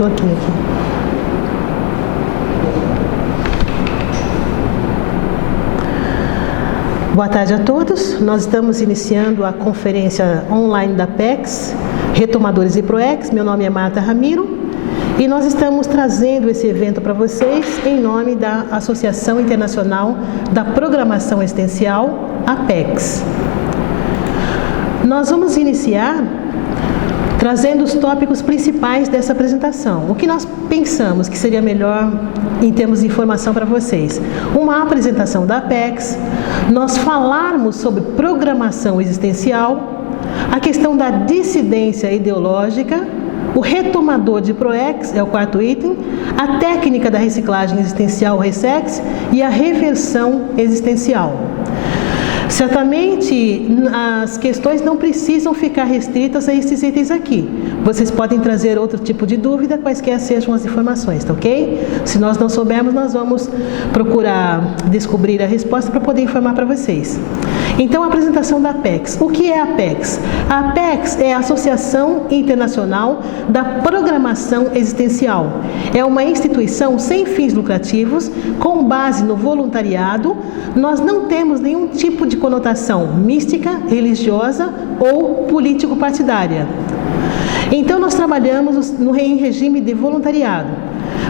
bloquinho aqui. Boa tarde a todos. Nós estamos iniciando a conferência online da PEX, Retomadores e PROEX. Meu nome é Marta Ramiro e nós estamos trazendo esse evento para vocês em nome da Associação Internacional da Programação Existencial, APEX. Nós vamos iniciar trazendo os tópicos principais dessa apresentação. O que nós pensamos que seria melhor em termos de informação para vocês? Uma apresentação da APEX, nós falarmos sobre programação existencial, a questão da dissidência ideológica, o retomador de PROEX, é o quarto item, a técnica da reciclagem existencial, RESEX, e a reversão existencial. Certamente, as questões não precisam ficar restritas a esses itens aqui. Vocês podem trazer outro tipo de dúvida, quaisquer sejam as informações, tá ok? Se nós não soubermos, nós vamos procurar descobrir a resposta para poder informar para vocês. Então, a apresentação da APEX. O que é a APEX? A APEX é a Associação Internacional da Programação Existencial. É uma instituição sem fins lucrativos, com base no voluntariado. Nós não temos nenhum tipo de conotação mística, religiosa ou político-partidária. Então, nós trabalhamos em regime de voluntariado.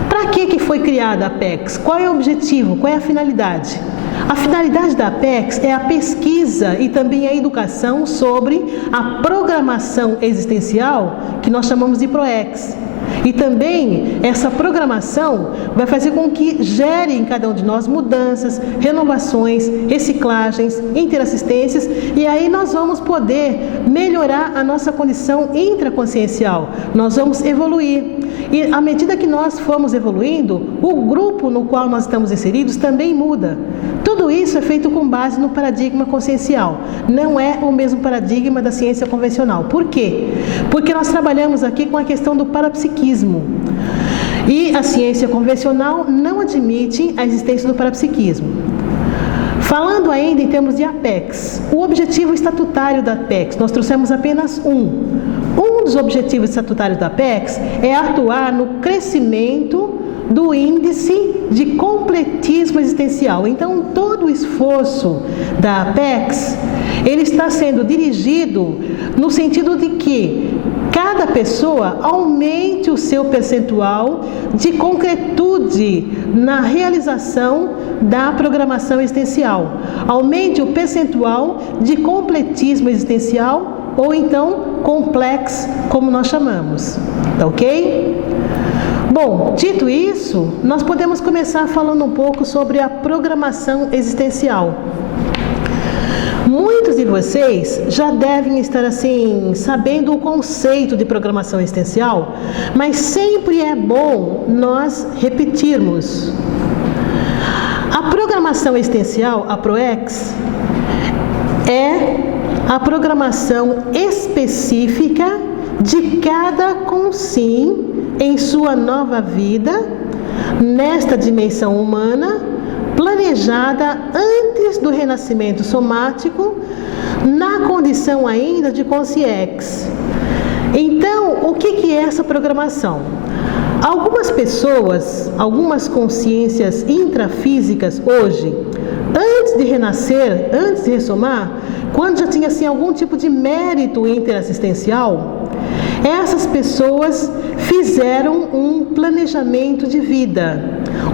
Para que foi criada a APEX? Qual é o objetivo? Qual é a finalidade? A finalidade da APEX é a pesquisa e também a educação sobre a programação existencial, que nós chamamos de PROEX. E também essa programação vai fazer com que gere em cada um de nós mudanças, renovações, reciclagens, interassistências, e aí nós vamos poder melhorar a nossa condição intraconsciencial, nós vamos evoluir. E à medida que nós formos evoluindo, o grupo no qual nós estamos inseridos também muda. Tudo isso é feito com base no paradigma consciencial. Não é o mesmo paradigma da ciência convencional. Por quê? Porque nós trabalhamos aqui com a questão do parapsiquismo. E a ciência convencional não admite a existência do parapsiquismo. Falando ainda em termos de APEX, o objetivo estatutário da APEX, nós trouxemos apenas um. Um dos objetivos estatutários da APEX é atuar no crescimento do índice de completismo existencial. Então, todo o esforço da APEX, ele está sendo dirigido no sentido de que cada pessoa aumente o seu percentual de concretude na realização da programação existencial. Aumente o percentual de completismo existencial, ou então complexo, como nós chamamos. Tá ok? Bom, dito isso, nós podemos começar falando um pouco sobre a programação existencial. Muitos de vocês já devem estar assim, sabendo o conceito de programação existencial, mas sempre é bom nós repetirmos. A programação existencial, a PROEX, é a programação específica de cada consim em sua nova vida, nesta dimensão humana, planejada antes do renascimento somático, na condição ainda de consciex. Então, o que é essa programação? Algumas pessoas, algumas consciências intrafísicas hoje, antes de renascer, antes de ressomar, quando já tinha assim, algum tipo de mérito interassistencial, essas pessoas fizeram um planejamento de vida.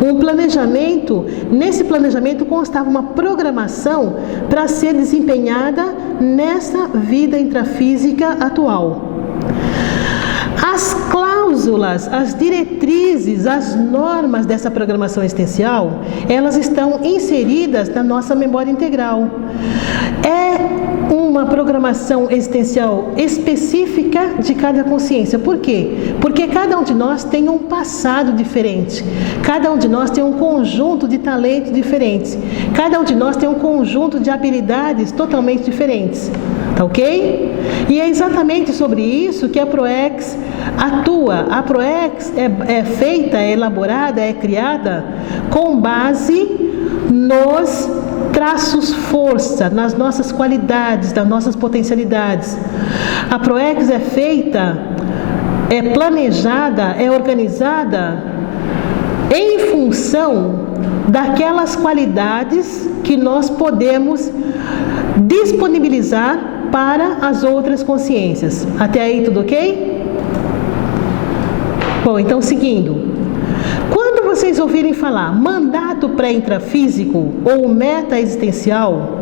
Um planejamento, nesse planejamento constava uma programação para ser desempenhada nessa vida intrafísica atual. As cláusulas, as diretrizes, as normas dessa programação existencial, elas estão inseridas na nossa memória integral. É uma programação existencial específica de cada consciência. Por quê? Porque cada um de nós tem um passado diferente. Cada um de nós tem um conjunto de talentos diferentes. Cada um de nós tem um conjunto de habilidades totalmente diferentes. Tá ok? E é exatamente sobre isso que a PROEX atua. A PROEX é feita, é elaborada, é criada com base nos traços força, nas nossas qualidades, nas nossas potencialidades. A PROEX é feita é planejada, é organizada em função daquelas qualidades que nós podemos disponibilizar para as outras consciências. Até aí tudo ok? Bom, então seguindo. Quando vocês ouvirem falar mandato pré-intrafísico ou meta existencial,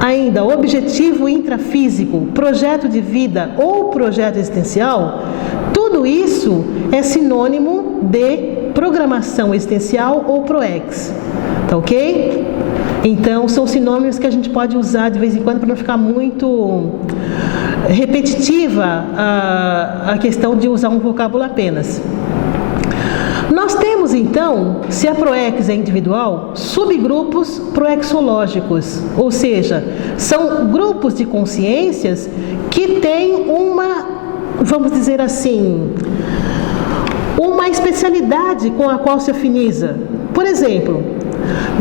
ainda objetivo intrafísico, projeto de vida ou projeto existencial, tudo isso é sinônimo de programação existencial ou ProEx. Tá ok? Então, são sinônimos que a gente pode usar de vez em quando para não ficar muito repetitiva a questão de usar um vocábulo apenas. Nós temos, então, se a ProEx é individual, subgrupos proexológicos, ou seja, são grupos de consciências que têm uma, vamos dizer assim, uma especialidade com a qual se afiniza. Por exemplo,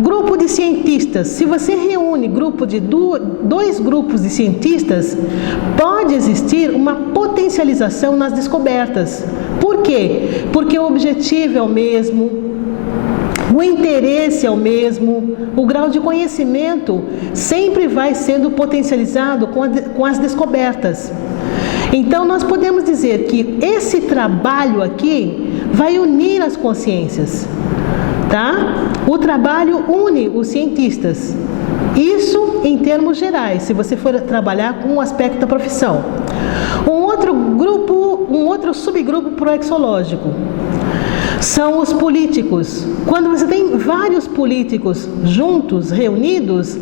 grupo de cientistas. Se você reúne grupo de dois grupos de cientistas, pode existir uma potencialização nas descobertas. Por quê? Porque o objetivo é o mesmo, o interesse é o mesmo, o grau de conhecimento sempre vai sendo potencializado com as descobertas. Então, nós podemos dizer que esse trabalho aqui vai unir as consciências, tá? O trabalho une os cientistas. Isso em termos gerais, se você for trabalhar com um aspecto da profissão. Um outro subgrupo proexológico são os políticos. Quando você tem vários políticos juntos, reunidos,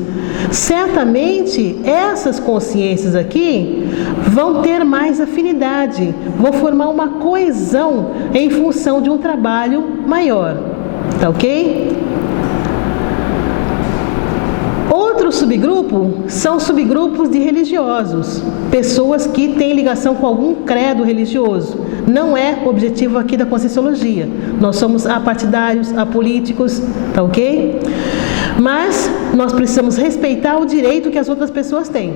certamente essas consciências aqui vão ter mais afinidade, vão formar uma coesão em função de um trabalho maior. Tá ok? Outro subgrupo são subgrupos de religiosos, pessoas que têm ligação com algum credo religioso. Não é o objetivo aqui da Conscienciologia. Nós somos apartidários, apolíticos, tá ok? Mas nós precisamos respeitar o direito que as outras pessoas têm.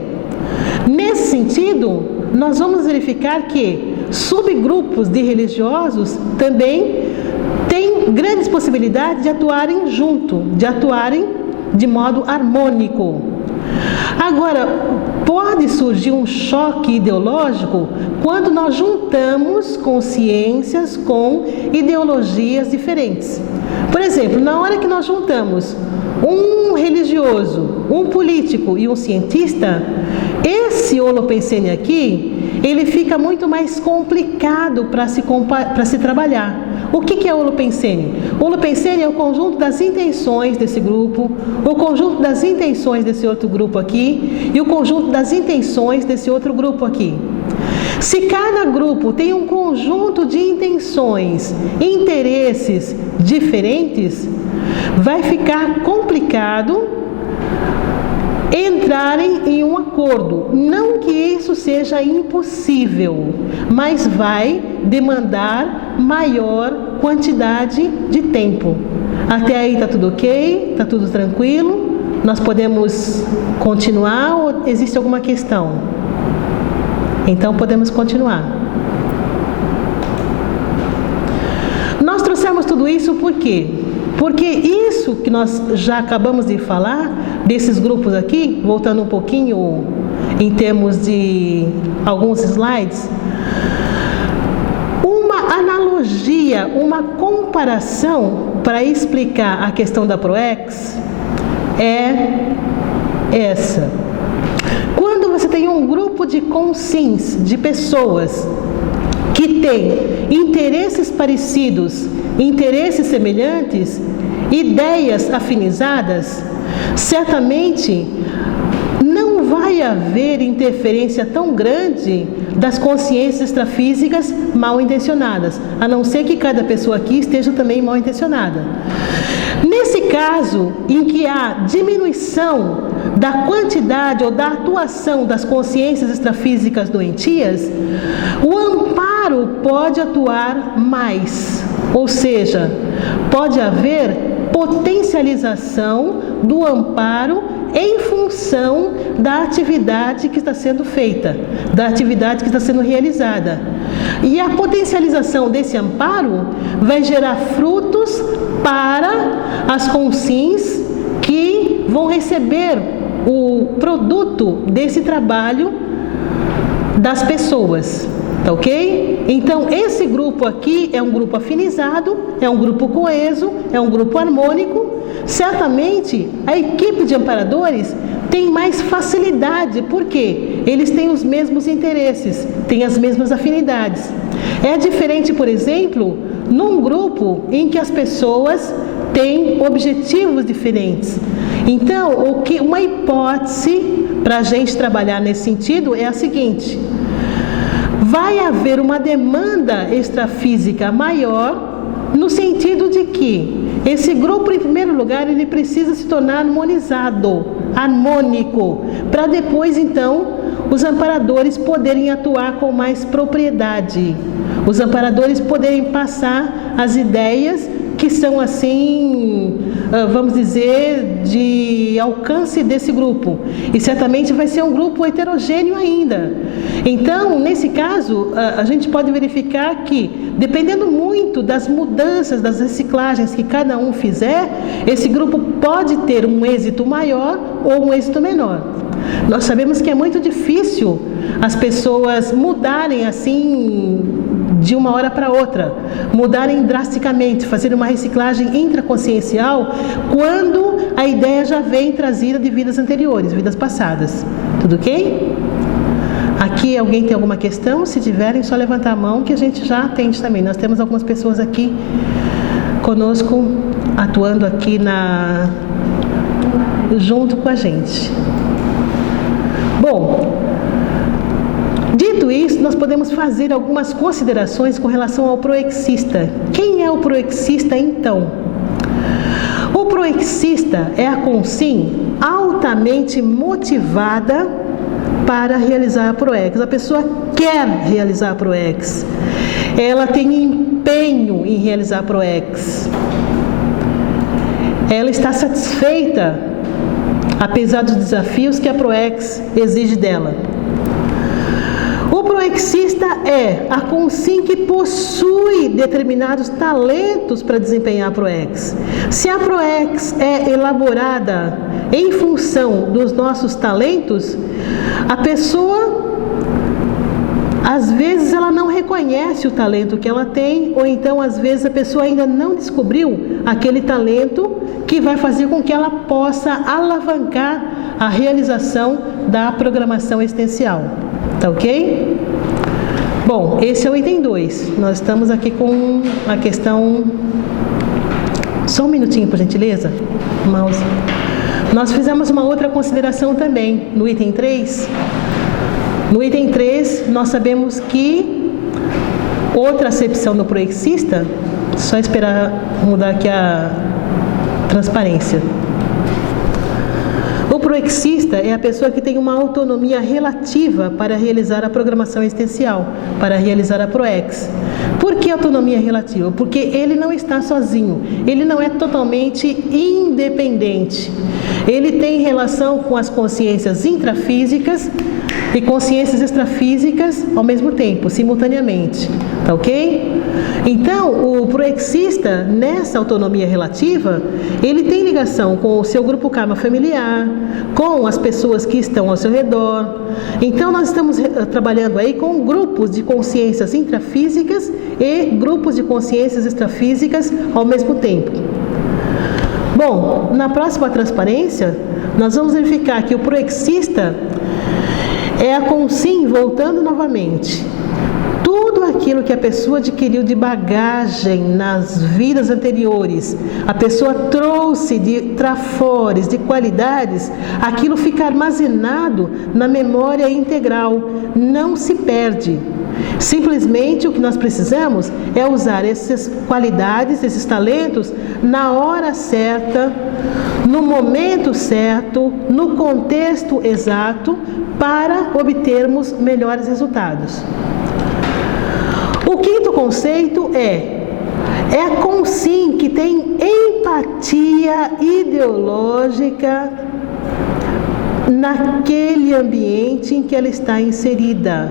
Nesse sentido, nós vamos verificar que subgrupos de religiosos também têm grandes possibilidades de atuarem junto, de atuarem de modo harmônico. Agora, pode surgir um choque ideológico quando nós juntamos consciências com ideologias diferentes. Por exemplo, na hora que nós juntamos um religioso, um político e um cientista, esse holopensene aqui, ele fica muito mais complicado para se trabalhar. O que é o holopensene? O holopensene é o conjunto das intenções desse grupo, o conjunto das intenções desse outro grupo aqui e o conjunto das intenções desse outro grupo aqui. Se cada grupo tem um conjunto de intenções, interesses diferentes, vai ficar complicado entrarem em um acordo. Não que isso seja impossível, mas vai demandar maior quantidade de tempo. Até aí está tudo ok? Está tudo tranquilo? Nós podemos continuar ou existe alguma questão? Então podemos continuar. Nós trouxemos tudo isso por quê? Porque isso que nós já acabamos de falar, desses grupos aqui, voltando um pouquinho em termos de alguns slides, uma analogia, uma comparação para explicar a questão da ProEx é essa. Quando você tem um grupo de consciência, de pessoas que têm interesses parecidos, interesses semelhantes, ideias afinizadas, certamente não vai haver interferência tão grande das consciências extrafísicas mal intencionadas, a não ser que cada pessoa aqui esteja também mal intencionada. Nesse caso, em que há diminuição da quantidade ou da atuação das consciências extrafísicas doentias, o amparo pode atuar mais, ou seja, pode haver potencialização do amparo em função da atividade que está sendo feita, da atividade que está sendo realizada. E a potencialização desse amparo vai gerar frutos para as consins que vão receber o produto desse trabalho das pessoas, tá ok? Então, esse grupo aqui é um grupo afinizado, é um grupo coeso, é um grupo harmônico. Certamente, a equipe de amparadores tem mais facilidade, porque eles têm os mesmos interesses, têm as mesmas afinidades. É diferente, por exemplo, num grupo em que as pessoas têm objetivos diferentes. Então, uma hipótese para a gente trabalhar nesse sentido é a seguinte: vai haver uma demanda extrafísica maior, no sentido de que esse grupo, em primeiro lugar, ele precisa se tornar harmonizado, harmônico, para depois, então, os amparadores poderem atuar com mais propriedade, os amparadores poderem passar as ideias que são assim, vamos dizer, de alcance desse grupo. E certamente vai ser um grupo heterogêneo ainda. Então, nesse caso, a gente pode verificar que, dependendo muito das mudanças, das reciclagens que cada um fizer, esse grupo pode ter um êxito maior ou um êxito menor. Nós sabemos que é muito difícil as pessoas mudarem assim de uma hora para outra, mudarem drasticamente, fazer uma reciclagem intraconsciencial, quando a ideia já vem trazida de vidas anteriores, vidas passadas. Tudo ok? Aqui alguém tem alguma questão? Se tiverem, só levantar a mão que a gente já atende também. Nós temos algumas pessoas aqui conosco, atuando aqui junto com a gente. Bom, dito isso, nós podemos fazer algumas considerações com relação ao proexista. Quem é o proexista, então? O proexista é a consim altamente motivada para realizar a proex. A pessoa quer realizar a proex. Ela tem empenho em realizar a proex. Ela está satisfeita, apesar dos desafios que a proex exige dela. O proexista é a consim que possui determinados talentos para desempenhar a proex. Se a proex é elaborada em função dos nossos talentos, a pessoa, às vezes, ela não reconhece o talento que ela tem, ou então, às vezes, a pessoa ainda não descobriu aquele talento que vai fazer com que ela possa alavancar a realização da programação existencial. Tá ok? Bom, esse é o item 2. Nós estamos aqui com a questão... Só um minutinho, por gentileza. Mouse. Nós fizemos uma outra consideração também no item 3. No item 3, nós sabemos que outra acepção do proexista, só esperar mudar aqui a transparência. O proexista é a pessoa que tem uma autonomia relativa para realizar a programação existencial, para realizar a proex. Por que autonomia relativa? Porque ele não está sozinho, ele não é totalmente independente. Ele tem relação com as consciências intrafísicas e consciências extrafísicas ao mesmo tempo, simultaneamente. Tá ok? Então, o proexista, nessa autonomia relativa, ele tem ligação com o seu grupo karma familiar, com as pessoas que estão ao seu redor. Então, nós estamos trabalhando aí com grupos de consciências intrafísicas e grupos de consciências extrafísicas ao mesmo tempo. Bom, na próxima transparência, nós vamos verificar que o proexista é a consim, voltando novamente, tudo aquilo que a pessoa adquiriu de bagagem nas vidas anteriores, a pessoa trouxe de trafores, de qualidades, aquilo fica armazenado na memória integral, não se perde. Simplesmente o que nós precisamos é usar essas qualidades, esses talentos, na hora certa, no momento certo, no contexto exato, para obtermos melhores resultados. O quinto conceito é a consim que tem empatia ideológica naquele ambiente em que ela está inserida,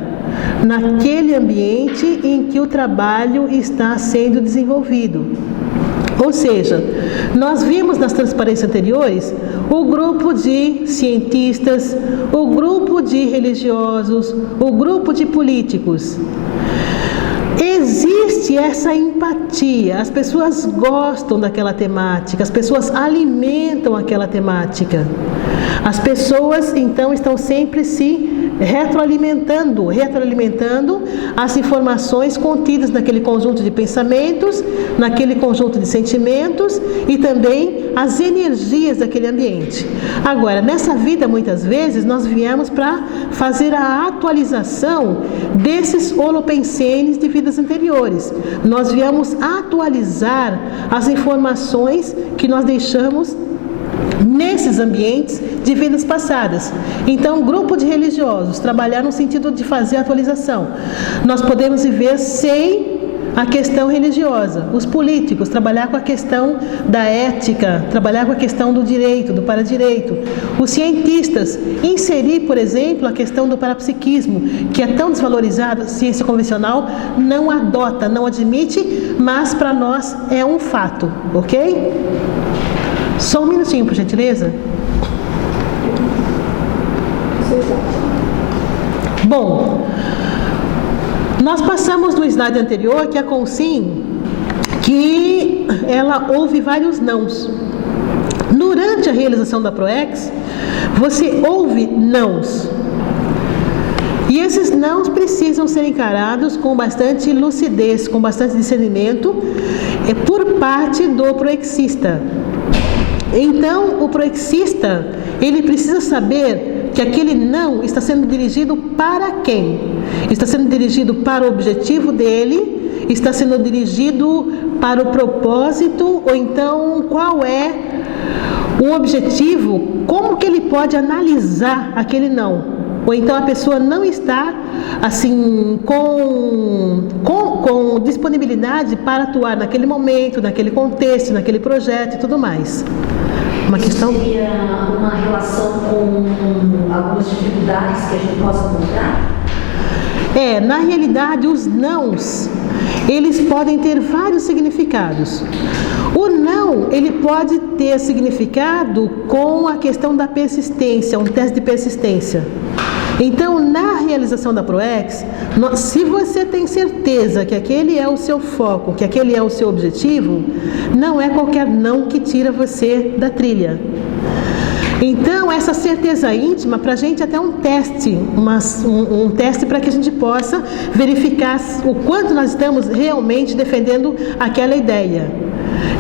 naquele ambiente em que o trabalho está sendo desenvolvido. Ou seja, nós vimos nas transparências anteriores o grupo de cientistas, o grupo de religiosos, o grupo de políticos. Existe essa empatia, as pessoas gostam daquela temática, as pessoas alimentam aquela temática. As pessoas, então, estão sempre se retroalimentando as informações contidas naquele conjunto de pensamentos, naquele conjunto de sentimentos e também as energias daquele ambiente. Agora, nessa vida, muitas vezes, nós viemos para fazer a atualização desses holopensenes de vidas anteriores. Nós viemos atualizar as informações que nós deixamos nesses ambientes de vidas passadas. Então, grupo de religiosos trabalhar no sentido de fazer a atualização. Nós podemos viver sem a questão religiosa. Os políticos trabalhar com a questão da ética, trabalhar com a questão do direito, do paradireito. Os cientistas inserir, por exemplo, a questão do parapsiquismo, que é tão desvalorizada, a ciência convencional não adota, não admite, mas para nós é um fato, ok? Só um minutinho, por gentileza. Bom, nós passamos no slide anterior que a Consim, que ela ouve vários nãos. Durante a realização da ProEx, você ouve nãos. E esses nãos precisam ser encarados com bastante lucidez, com bastante discernimento, por parte do proexista. Então, o proexista, ele precisa saber que aquele não está sendo dirigido para quem? Está sendo dirigido para o objetivo dele, está sendo dirigido para o propósito, ou então qual é o objetivo, como que ele pode analisar aquele não? Ou então a pessoa não está assim com disponibilidade para atuar naquele momento, naquele contexto, naquele projeto e tudo mais. Uma questão? Seria uma relação com algumas dificuldades que a gente possa encontrar? Na realidade, os nãos, eles podem ter vários significados. O não, ele pode ter significado com a questão da persistência, um teste de persistência. Então, na realização da ProEx, se você tem certeza que aquele é o seu foco, que aquele é o seu objetivo, não é qualquer não que tira você da trilha. Então, essa certeza íntima, para a gente, é até um teste, um teste para que a gente possa verificar o quanto nós estamos realmente defendendo aquela ideia.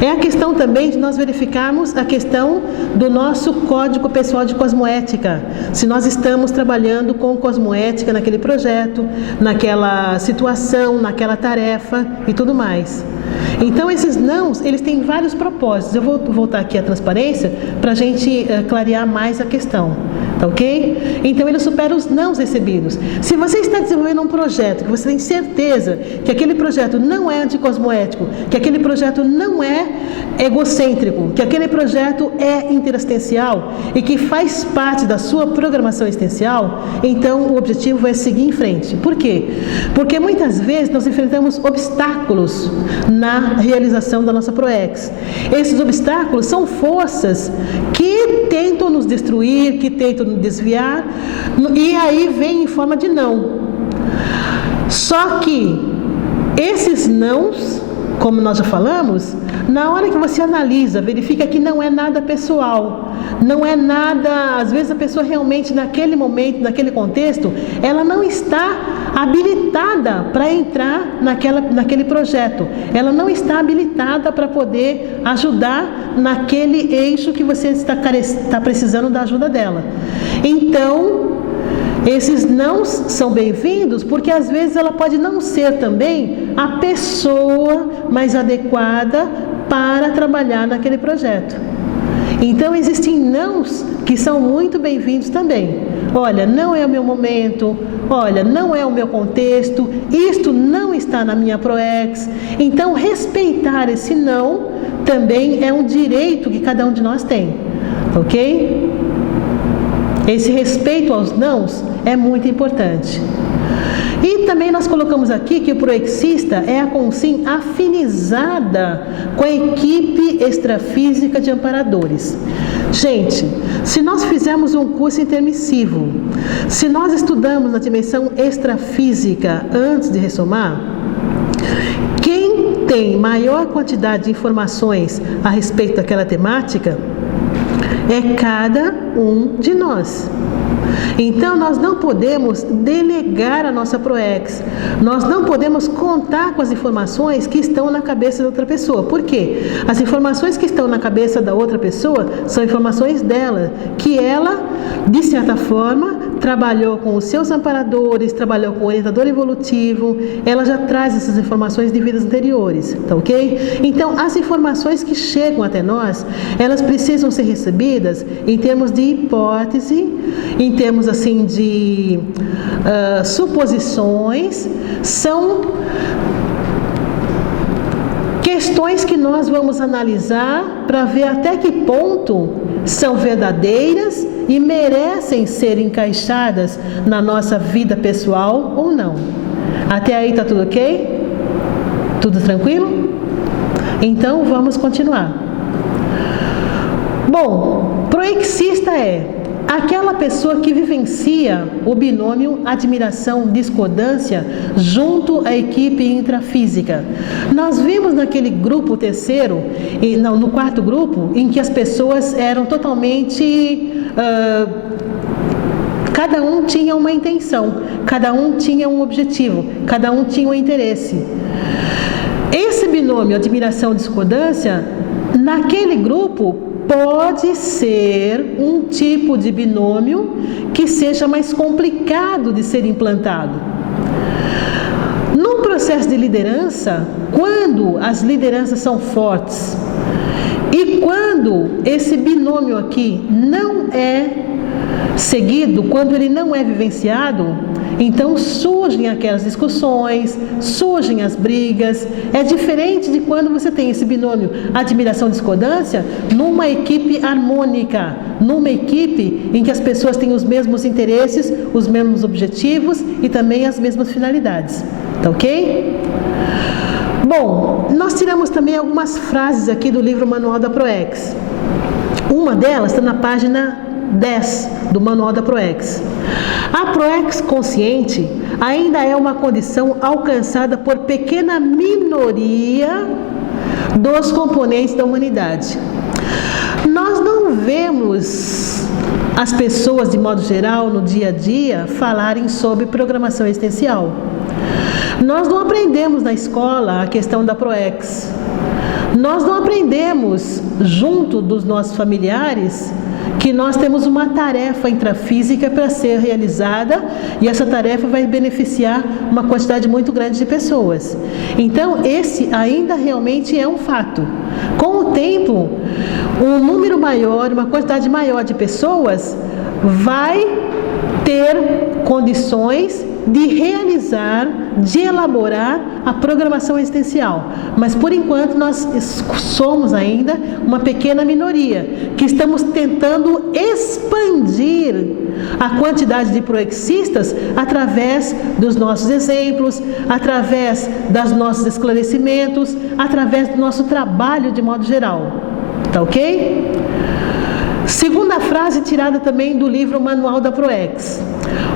É a questão também de nós verificarmos a questão do nosso código pessoal de cosmoética. Se nós estamos trabalhando com cosmoética naquele projeto, naquela situação, naquela tarefa e tudo mais. Então, esses nãos, eles têm vários propósitos. Eu vou voltar aqui à transparência para a gente clarear mais a questão. Tá ok? Então, ele supera os nãos recebidos. Se você está desenvolvendo um projeto, que você tem certeza que aquele projeto não é anticosmoético, que aquele projeto não é egocêntrico, que aquele projeto é interassistencial e que faz parte da sua programação existencial, então o objetivo é seguir em frente. Por quê? Porque muitas vezes nós enfrentamos obstáculos na realização da nossa ProEx. Esses obstáculos são forças que tentam nos destruir, que tentam nos desviar, e aí vem em forma de não. Só que esses nãos, como nós já falamos, na hora que você analisa, verifica que não é nada pessoal, não é nada, às vezes a pessoa realmente naquele momento, naquele contexto, ela não está habilitada para entrar naquele projeto, ela não está habilitada para poder ajudar naquele eixo que você está precisando da ajuda dela. Então, esses nãos são bem-vindos porque às vezes ela pode não ser também a pessoa mais adequada para trabalhar naquele projeto. Então existem nãos que são muito bem-vindos também. Olha, não é o meu momento, olha, não é o meu contexto, isto não está na minha ProEx. Então respeitar esse não também é um direito que cada um de nós tem, ok? Esse respeito aos nãos é muito importante. E também nós colocamos aqui que o proexista é a consim afinizada com a equipe extrafísica de amparadores. Gente, se nós fizermos um curso intermissivo, se nós estudamos na dimensão extrafísica antes de ressomar, quem tem maior quantidade de informações a respeito daquela temática é cada um de nós. Então, nós não podemos delegar a nossa PROEX. Nós não podemos contar com as informações que estão na cabeça da outra pessoa. Por quê? As informações que estão na cabeça da outra pessoa são informações dela, que ela, de certa forma, trabalhou com os seus amparadores, trabalhou com o orientador evolutivo, ela já traz essas informações de vidas anteriores, tá ok? Então, as informações que chegam até nós, elas precisam ser recebidas em termos de hipótese, em termos assim de suposições, são questões que nós vamos analisar para ver até que ponto são verdadeiras e merecem ser encaixadas na nossa vida pessoal ou não. Até aí tá tudo ok? Tudo tranquilo? Então vamos continuar. Bom, proexista é aquela pessoa que vivencia o binômio admiração-discordância junto à equipe intrafísica. Nós vimos naquele grupo terceiro, no quarto grupo, em que as pessoas eram totalmente... cada um tinha uma intenção, cada um tinha um objetivo, cada um tinha um interesse. Esse binômio admiração-discordância, naquele grupo, pode ser um tipo de binômio que seja mais complicado de ser implantado. No processo de liderança, quando as lideranças são fortes e quando esse binômio aqui não é seguido, quando ele não é vivenciado, então surgem aquelas discussões, surgem as brigas. É diferente de quando você tem esse binômio admiração-discordância numa equipe harmônica, numa equipe em que as pessoas têm os mesmos interesses, os mesmos objetivos e também as mesmas finalidades. Tá ok? Bom, nós tiramos também algumas frases aqui do livro Manual da PROEX. Uma delas está na página 10 do Manual da PROEX. A PROEX consciente ainda é uma condição alcançada por pequena minoria dos componentes da humanidade. Nós não vemos as pessoas, de modo geral, no dia a dia, falarem sobre programação existencial. Nós não aprendemos na escola a questão da PROEX. Nós não aprendemos, junto dos nossos familiares, que nós temos uma tarefa intrafísica para ser realizada e essa tarefa vai beneficiar uma quantidade muito grande de pessoas. Então, esse ainda realmente é um fato. Com o tempo, um número maior, uma quantidade maior de pessoas vai ter condições de realizar, de elaborar a programação existencial. Mas, por enquanto, nós somos ainda uma pequena minoria, que estamos tentando expandir a quantidade de proexistas através dos nossos exemplos, através dos nossos esclarecimentos, através do nosso trabalho de modo geral. Tá ok? Segunda frase tirada também do livro Manual da PROEX.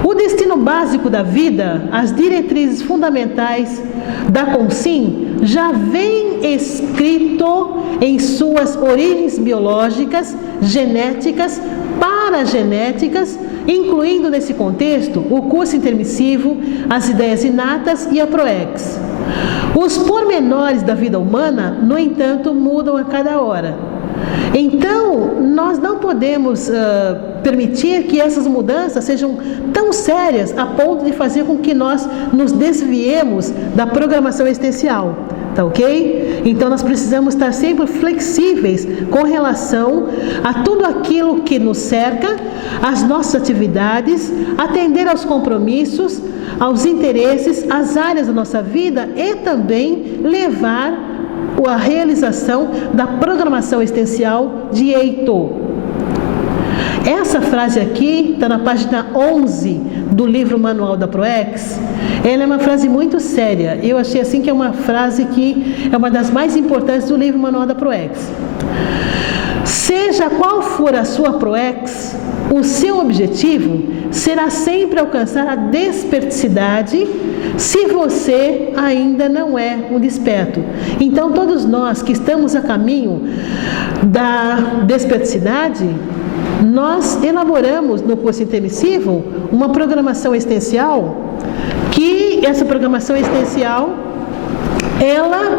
O destino básico da vida, as diretrizes fundamentais da Consim, já vem escrito em suas origens biológicas, genéticas, paragenéticas, incluindo nesse contexto o curso intermissivo, as ideias inatas e a PROEX. Os pormenores da vida humana, no entanto, mudam a cada hora. Então, nós não podemos permitir que essas mudanças sejam tão sérias a ponto de fazer com que nós nos desviemos da programação existencial, tá ok? Então, nós precisamos estar sempre flexíveis com relação a tudo aquilo que nos cerca, às nossas atividades, atender aos compromissos, aos interesses, às áreas da nossa vida e também levar a realização da programação existencial de Eito. Essa frase aqui está na página 11 do livro Manual da ProEx. Ela é uma frase muito séria. Eu achei assim que é uma frase que é uma das mais importantes do livro Manual da ProEx. Seja qual for a sua ProEx, o seu objetivo será sempre alcançar a desperticidade, se você ainda não é um desperto. Então, todos nós que estamos a caminho da desperticidade, nós elaboramos no curso intermissivo uma programação existencial, que essa programação existencial, ela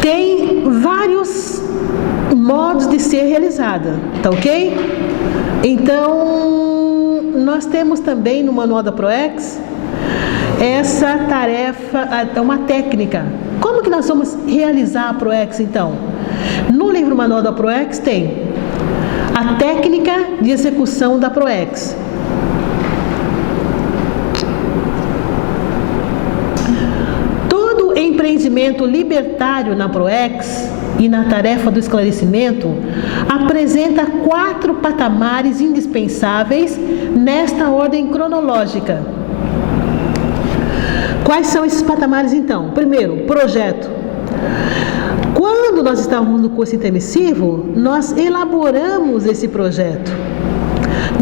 tem vários modos de ser realizada, tá ok? Então, nós temos também no Manual da ProEx essa tarefa, uma técnica. Como que nós vamos realizar a ProEx então? No livro Manual da ProEx tem a técnica de execução da ProEx. Todo empreendimento libertário na ProEx e na tarefa do esclarecimento apresenta 4 patamares indispensáveis nesta ordem cronológica. Quais são esses patamares então? Primeiro, projeto. Quando nós estávamos no curso intermissivo, nós elaboramos esse projeto.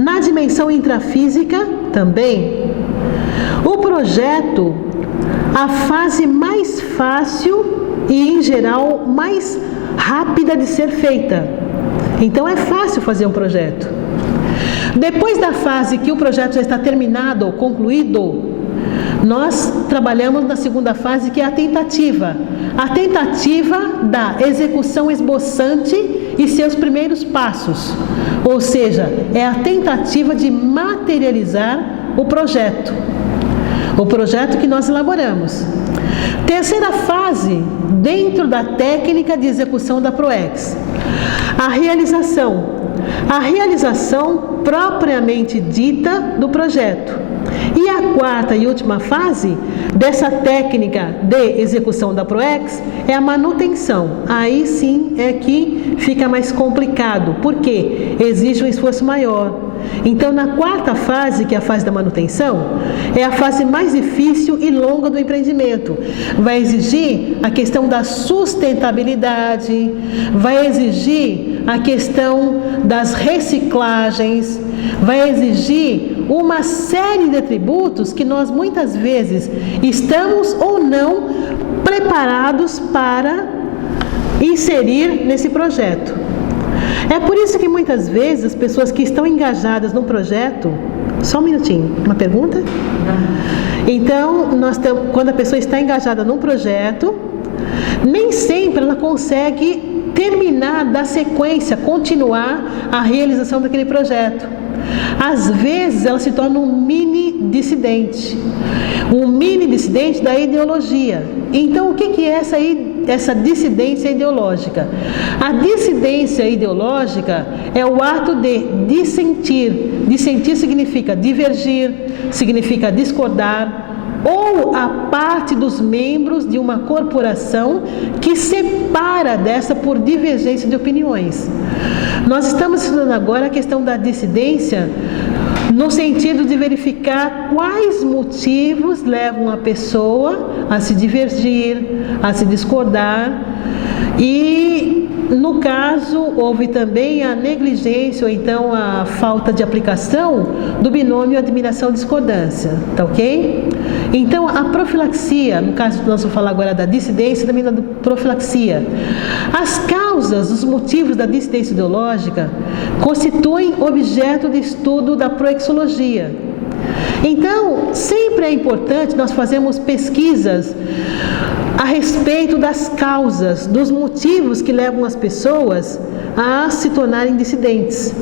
Na dimensão intrafísica também. O projeto, a fase mais fácil e, em geral, mais rápida de ser feita. Então, é fácil fazer um projeto. Depois da fase que o projeto já está terminado ou concluído, nós trabalhamos na segunda fase, que é a tentativa. A tentativa da execução esboçante e seus primeiros passos. Ou seja, é a tentativa de materializar o projeto que nós elaboramos. Terceira fase, dentro da técnica de execução da ProEx, a realização propriamente dita do projeto. E a quarta e última fase dessa técnica de execução da ProEx é a manutenção. Aí sim é que fica mais complicado, porque exige um esforço maior. Então, na quarta fase, que é a fase da manutenção, é a fase mais difícil e longa do empreendimento. Vai exigir a questão da sustentabilidade, vai exigir a questão das reciclagens, vai exigir uma série de atributos que nós muitas vezes estamos ou não preparados para inserir nesse projeto. É por isso que muitas vezes as pessoas que estão engajadas no projeto... Só um minutinho, uma pergunta? Então, quando a pessoa está engajada num projeto, nem sempre ela consegue terminar da sequência, continuar a realização daquele projeto. Às vezes ela se torna um mini dissidente da ideologia. Então, o que é essa dissidência ideológica? A dissidência ideológica é o ato de dissentir. Dissentir significa divergir, significa discordar, ou a parte dos membros de uma corporação que separa dessa por divergência de opiniões. Nós estamos estudando agora a questão da dissidência no sentido de verificar quais motivos levam a pessoa a se divergir, a se discordar. E, no caso, houve também a negligência ou então a falta de aplicação do binômio admiração-discordância, tá ok? Então, a profilaxia, no caso nós vamos falar agora da dissidência, também da profilaxia. As causas, os motivos da dissidência ideológica constituem objeto de estudo da proexologia. Então, sempre é importante nós fazermos pesquisas a respeito das causas, dos motivos que levam as pessoas a se tornarem dissidentes.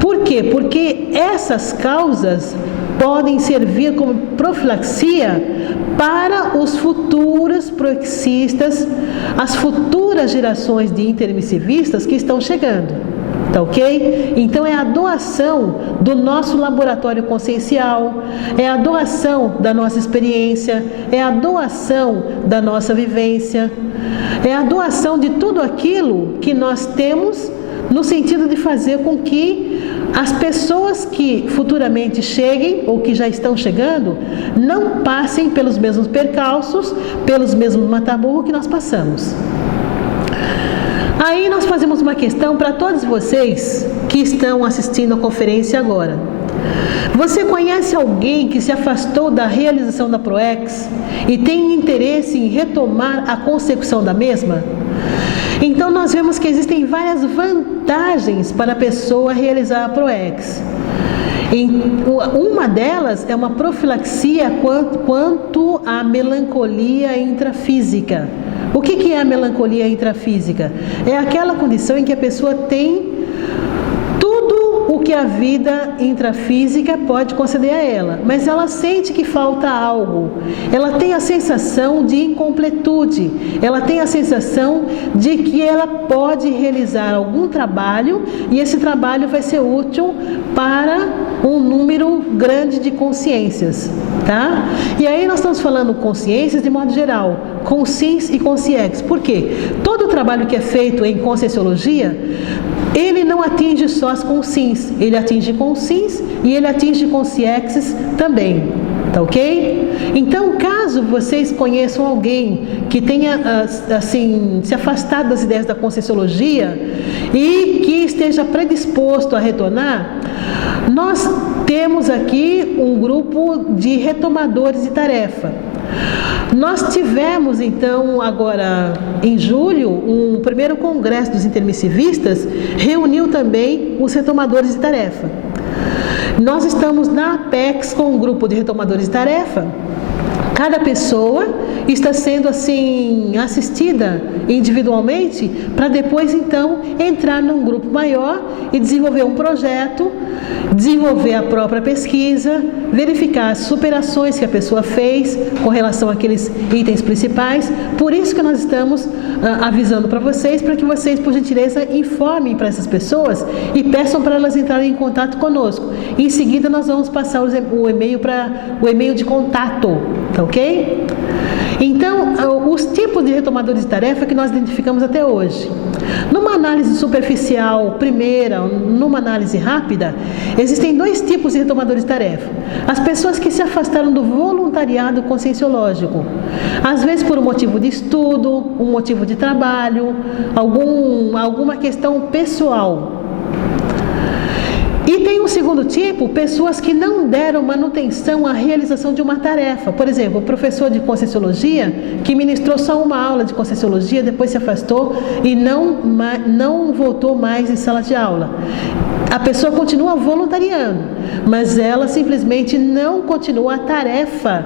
Por quê? Porque essas causas podem servir como profilaxia para os futuros proexistas, as futuras gerações de intermissivistas que estão chegando. Tá ok? Então, é a doação do nosso laboratório consciencial, é a doação da nossa experiência, é a doação da nossa vivência, é a doação de tudo aquilo que nós temos no sentido de fazer com que as pessoas que futuramente cheguem ou que já estão chegando não passem pelos mesmos percalços, pelos mesmos mata-burro que nós passamos. Aí nós fazemos uma questão para todos vocês que estão assistindo a conferência agora. Você conhece alguém que se afastou da realização da ProEx e tem interesse em retomar a consecução da mesma? Então nós vemos que existem várias vantagens para a pessoa realizar a ProEx. Uma delas é uma profilaxia quanto à melancolia intrafísica. O que é a melancolia intrafísica? É aquela condição em que a pessoa tem tudo o que a vida intrafísica pode conceder a ela, mas ela sente que falta algo. Ela tem a sensação de incompletude, ela tem a sensação de que ela pode realizar algum trabalho e esse trabalho vai ser útil para um número grande de consciências, tá? E aí nós estamos falando consciências de modo geral, consciência e consciex. Por quê? Todo o trabalho que é feito em conscienciologia, ele não atinge só as consciências, ele atinge consciências e ele atinge consciexes também, tá ok? Então, caso vocês conheçam alguém que tenha, assim, se afastado das ideias da conscienciologia e que esteja predisposto a retornar, nós temos aqui um grupo de retomadores de tarefa. Nós tivemos, então, agora em julho, um primeiro congresso dos intermissivistas, reuniu também os retomadores de tarefa. Nós estamos na Apex com um grupo de retomadores de tarefa. Cada pessoa está sendo assim assistida individualmente para depois então entrar num grupo maior e desenvolver um projeto, desenvolver a própria pesquisa, verificar as superações que a pessoa fez com relação àqueles itens principais. Por isso que nós estamos avisando para vocês, para que vocês, por gentileza, informem para essas pessoas e peçam para elas entrarem em contato conosco. Em seguida, nós vamos passar o e-mail de contato, tá ok? Então, os tipos de retomadores de tarefa que nós identificamos até hoje. Numa análise superficial primeira, numa análise rápida, existem dois tipos de retomadores de tarefa. As pessoas que se afastaram do voluntariado conscienciológico, às vezes por um motivo de estudo, um motivo de trabalho, alguma questão pessoal. E tem um segundo tipo, pessoas que não deram manutenção à realização de uma tarefa. Por exemplo, o professor de Conscienciologia que ministrou só uma aula de Conscienciologia, depois se afastou e não voltou mais em sala de aula. A pessoa continua voluntariando, mas ela simplesmente não continua a tarefa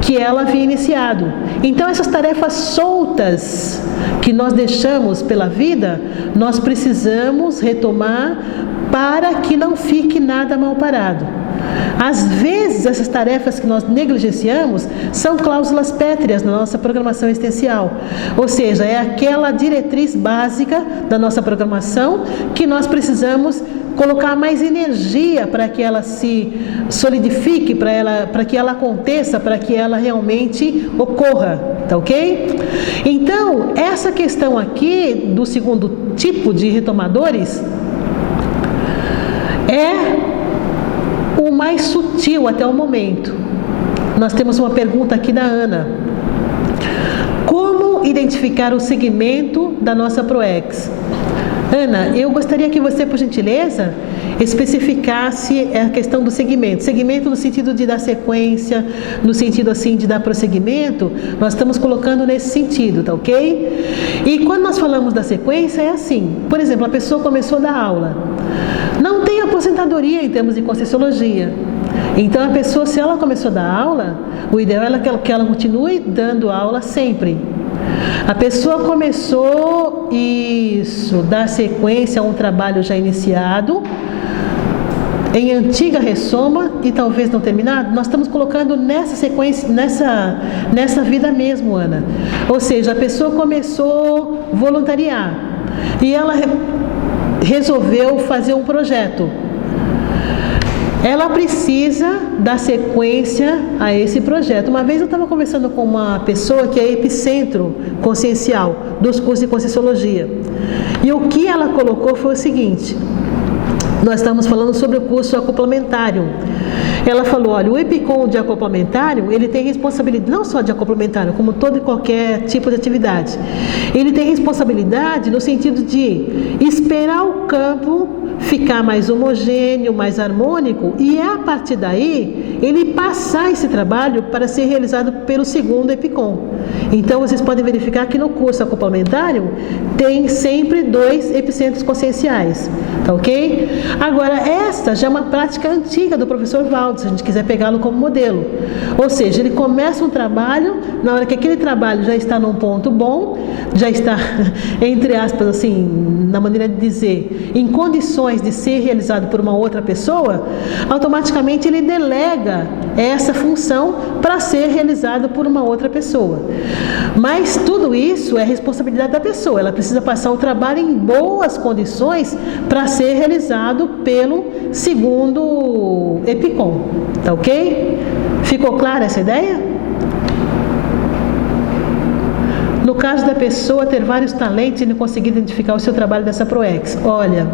que ela havia iniciado. Então, essas tarefas soltas que nós deixamos pela vida, nós precisamos retomar para que não fique nada mal parado. Às vezes, essas tarefas que nós negligenciamos são cláusulas pétreas na nossa programação existencial. Ou seja, é aquela diretriz básica da nossa programação que nós precisamos colocar mais energia para que ela se solidifique, para que ela aconteça, para que ela realmente ocorra, tá ok? Então, essa questão aqui do segundo tipo de retomadores é o mais sutil até o momento. Nós temos uma pergunta aqui da Ana. Como identificar o segmento da nossa ProEx? Ana, eu gostaria que você, por gentileza, especificasse a questão do segmento. Segmento no sentido de dar sequência, no sentido assim de dar prosseguimento, nós estamos colocando nesse sentido, tá ok? E quando nós falamos da sequência, é assim. Por exemplo, a pessoa começou a dar aula. Não tem aposentadoria em termos de Conscienciologia. Então, a pessoa, se ela começou a dar aula, o ideal é que ela continue dando aula sempre. A pessoa começou dar sequência a um trabalho já iniciado, em antiga ressoma e talvez não terminado, nós estamos colocando nessa sequência, nessa vida mesmo, Ana. Ou seja, a pessoa começou a voluntariar e ela resolveu fazer um projeto. Ela precisa dar sequência a esse projeto. Uma vez eu estava conversando com uma pessoa que é epicentro consciencial dos cursos de Conscienciologia. E o que ela colocou foi o seguinte: nós estamos falando sobre o curso acoplamentário. Ela falou, olha, o EPICOM de acoplamentário, ele tem responsabilidade, não só de acoplamentário, como todo e qualquer tipo de atividade. Ele tem responsabilidade no sentido de esperar o campo ficar mais homogêneo, mais harmônico, e a partir daí, ele passar esse trabalho para ser realizado pelo segundo EPICOM. Então, vocês podem verificar que no curso acoplamentário tem sempre 2 epicentros conscienciais, tá ok? Agora, esta já é uma prática antiga do professor Valdo, se a gente quiser pegá-lo como modelo. Ou seja, ele começa um trabalho, na hora que aquele trabalho já está num ponto bom, já está, entre aspas, assim, na maneira de dizer, em condições de ser realizado por uma outra pessoa, automaticamente ele delega essa função para ser realizado por uma outra pessoa. Mas tudo isso é responsabilidade da pessoa, ela precisa passar o trabalho em boas condições para ser realizado pelo segundo EPICOM, tá ok? Ficou clara essa ideia? No caso da pessoa ter vários talentos e não conseguir identificar o seu trabalho dessa PROEX, olha,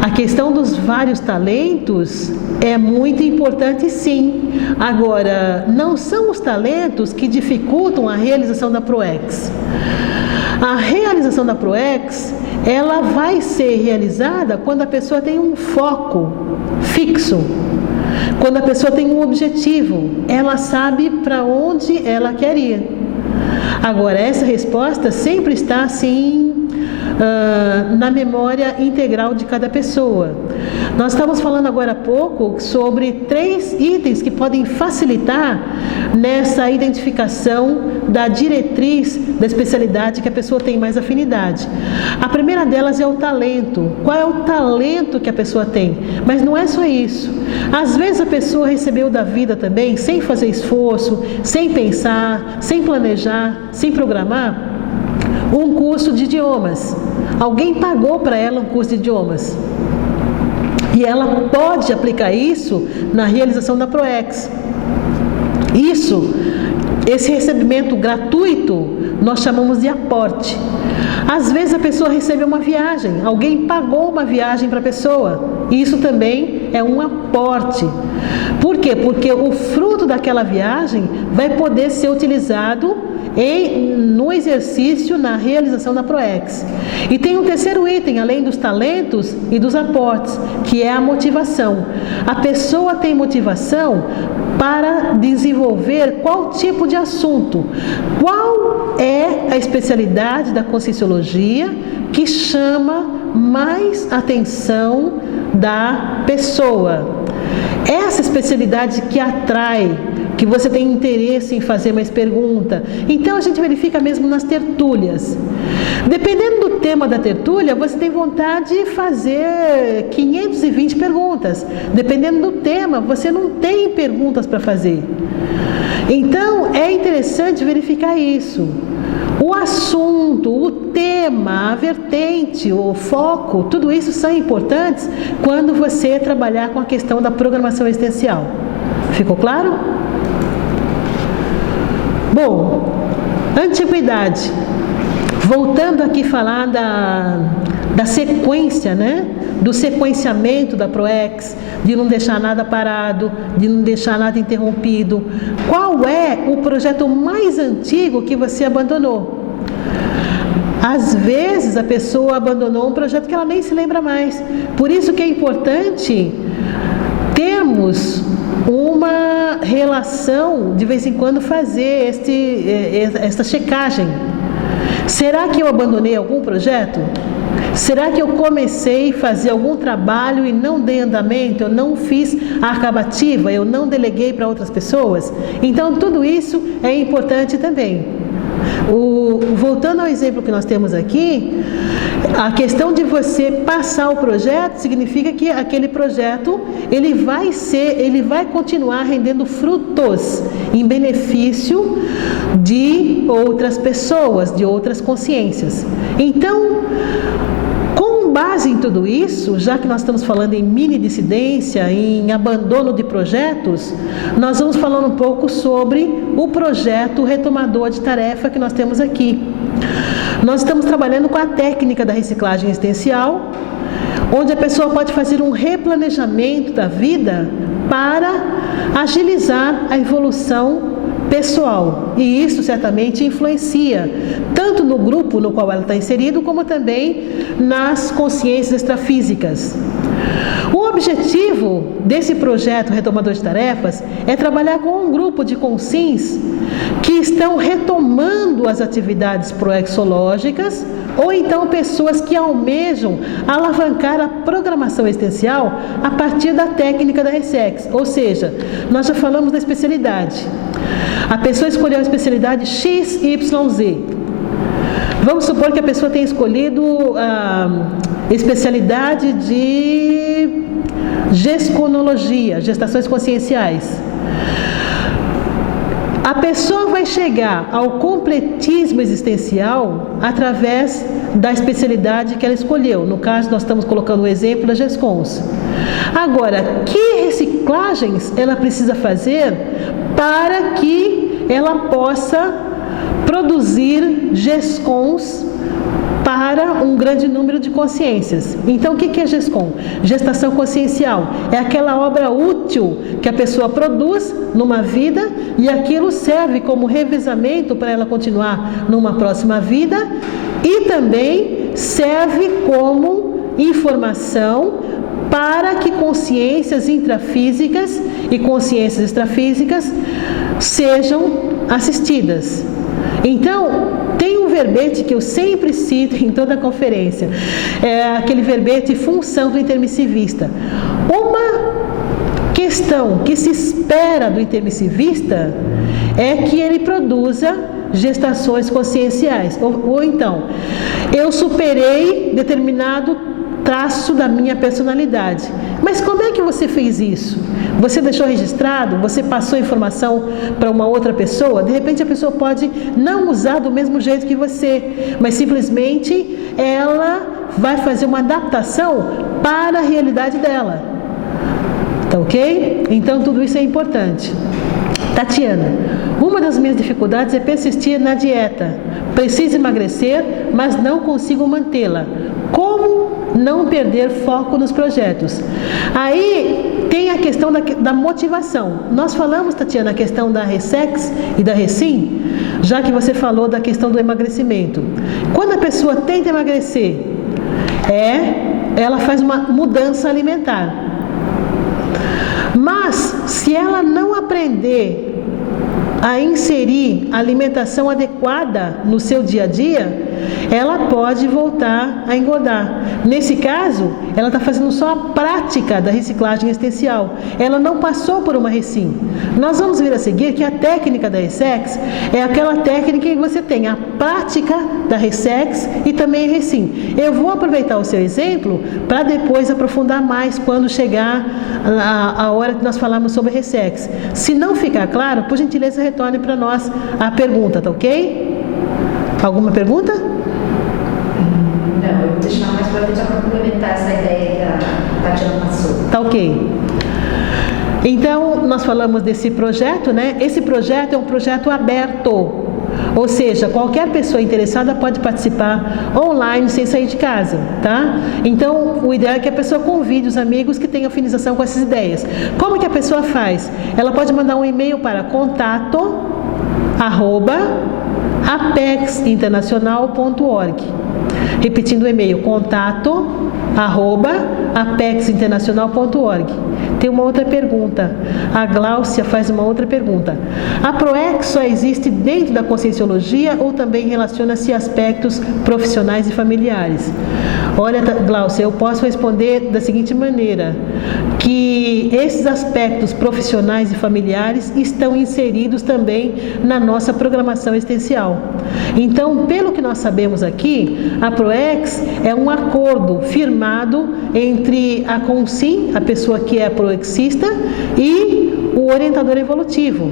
a questão dos vários talentos é muito importante, sim. Agora, não são os talentos que dificultam a realização da PROEX. A realização da PROEX, ela vai ser realizada quando a pessoa tem um foco fixo. Quando a pessoa tem um objetivo, ela sabe para onde ela quer ir. Agora, essa resposta sempre está assim na memória integral de cada pessoa. Nós estávamos falando agora há pouco sobre 3 itens que podem facilitar nessa identificação da diretriz da especialidade que a pessoa tem mais afinidade. A primeira delas é o talento. Qual é o talento que a pessoa tem? Mas não é só isso. Às vezes a pessoa recebeu da vida também, sem fazer esforço, sem pensar, sem planejar, sem programar, um curso de idiomas. Alguém pagou para ela um curso de idiomas. E ela pode aplicar isso na realização da PROEX. Esse recebimento gratuito, nós chamamos de aporte. Às vezes a pessoa recebeu uma viagem, alguém pagou uma viagem para a pessoa. Isso também é um aporte. Por quê? Porque o fruto daquela viagem vai poder ser utilizado no exercício, na realização da PROEX. E tem um terceiro item, além dos talentos e dos aportes, que é a motivação. A pessoa tem motivação para desenvolver qual tipo de assunto, qual é a especialidade da Conscienciologia que chama mais atenção da pessoa. Essa especialidade que atrai, que você tem interesse em fazer mais pergunta. Então a gente verifica mesmo nas tertúlias. Dependendo do tema da tertúlia, você tem vontade de fazer 520 perguntas. Dependendo do tema, você não tem perguntas para fazer. Então é interessante verificar isso. O assunto, o tema, a vertente, o foco, tudo isso são importantes quando você trabalhar com a questão da programação existencial. Ficou claro? Bom, antiguidade. Voltando aqui a falar da sequência, né? Do sequenciamento da PROEX, de não deixar nada parado, de não deixar nada interrompido. Qual é o projeto mais antigo que você abandonou? Às vezes a pessoa abandonou um projeto que ela nem se lembra mais. Por isso que é importante termos uma relação, de vez em quando fazer esta checagem. Será que eu abandonei algum projeto? Será que eu comecei a fazer algum trabalho e não dei andamento? Eu não fiz a acabativa? Eu não deleguei para outras pessoas? Então tudo isso é importante também. Voltando ao exemplo que nós temos aqui, a questão de você passar o projeto significa que aquele projeto ele vai continuar rendendo frutos em benefício de outras pessoas, de outras consciências. Então, com base em tudo isso, já que nós estamos falando em mini-dissidência, em abandono de projetos, nós vamos falar um pouco sobre o projeto retomador de tarefa que nós temos aqui. Nós estamos trabalhando com a técnica da reciclagem existencial, onde a pessoa pode fazer um replanejamento da vida para agilizar a evolução pessoal. E isso certamente influencia tanto no grupo no qual ela está inserido, como também nas consciências extrafísicas. O objetivo desse projeto Retomador de Tarefas é trabalhar com um grupo de consciências que estão retomando as atividades proexológicas, ou então pessoas que almejam alavancar a programação existencial a partir da técnica da RSEX. Ou seja, nós já falamos da especialidade. A pessoa escolheu a especialidade XYZ. Vamos supor que a pessoa tenha escolhido a especialidade de gesconologia, gestações conscienciais. A pessoa vai chegar ao completismo existencial através da especialidade que ela escolheu. No caso, nós estamos colocando o exemplo da GESCONS. Agora, que reciclagens ela precisa fazer para que ela possa produzir GESCONS para um grande número de consciências? Então, o que é GESCON? Gestação consciencial. É aquela obra útil que a pessoa produz numa vida e aquilo serve como revezamento para ela continuar numa próxima vida, e também serve como informação para que consciências intrafísicas e consciências extrafísicas sejam assistidas. Então, tem um verbete que eu sempre cito em toda a conferência, é aquele verbete função do intermissivista. Uma questão que se espera do intermissivista é que ele produza gestações conscienciais, ou então, eu superei determinado traço da minha personalidade. Mas como é que você fez isso? Você deixou registrado? Você passou informação para uma outra pessoa? De repente a pessoa pode não usar do mesmo jeito que você, mas simplesmente ela vai fazer uma adaptação para a realidade dela. Tá ok? Então tudo isso é importante. Tatiana, uma das minhas dificuldades é persistir na dieta. Preciso emagrecer, mas não consigo mantê-la. Como não perder foco nos projetos? Aí tem a questão da motivação. Nós falamos, Tatiana, a questão da RSEX e da RECIM, já que você falou da questão do emagrecimento. Quando a pessoa tenta emagrecer, ela faz uma mudança alimentar. Mas, se ela não aprender a inserir a alimentação adequada no seu dia a dia, ela pode voltar a engordar. Nesse caso, ela está fazendo só a prática da reciclagem existencial. Ela não passou por uma RECIM. Nós vamos ver a seguir que a técnica da RSEX é aquela técnica que você tem a prática da RSEX e também a RECIM. Eu vou aproveitar o seu exemplo para depois aprofundar mais quando chegar a hora que nós falarmos sobre RSEX. Se não ficar claro, por gentileza, retorne para nós a pergunta, tá ok? Alguma pergunta? Não, eu vou deixar mais para frente para complementar essa ideia que a Tatiana passou. Tá ok. Então, nós falamos desse projeto, né? Esse projeto é um projeto aberto. Ou seja, qualquer pessoa interessada pode participar online sem sair de casa, tá? Então, o ideal é que a pessoa convide os amigos que tenham afinização com essas ideias. Como que a pessoa faz? Ela pode mandar um e-mail para contato@apexinternacional.org. Repetindo o e-mail, contato@apexinternacional.org. Tem uma outra pergunta. A Gláucia faz uma outra pergunta. A PROEX só existe dentro da Conscienciologia ou também relaciona-se a aspectos profissionais e familiares? Olha, Gláucia, eu posso responder da seguinte maneira, que esses aspectos profissionais e familiares estão inseridos também na nossa programação existencial. Então, pelo que nós sabemos aqui, a PROEX é um acordo firmado entre a CONSIM, a pessoa que é proexista, e o orientador evolutivo.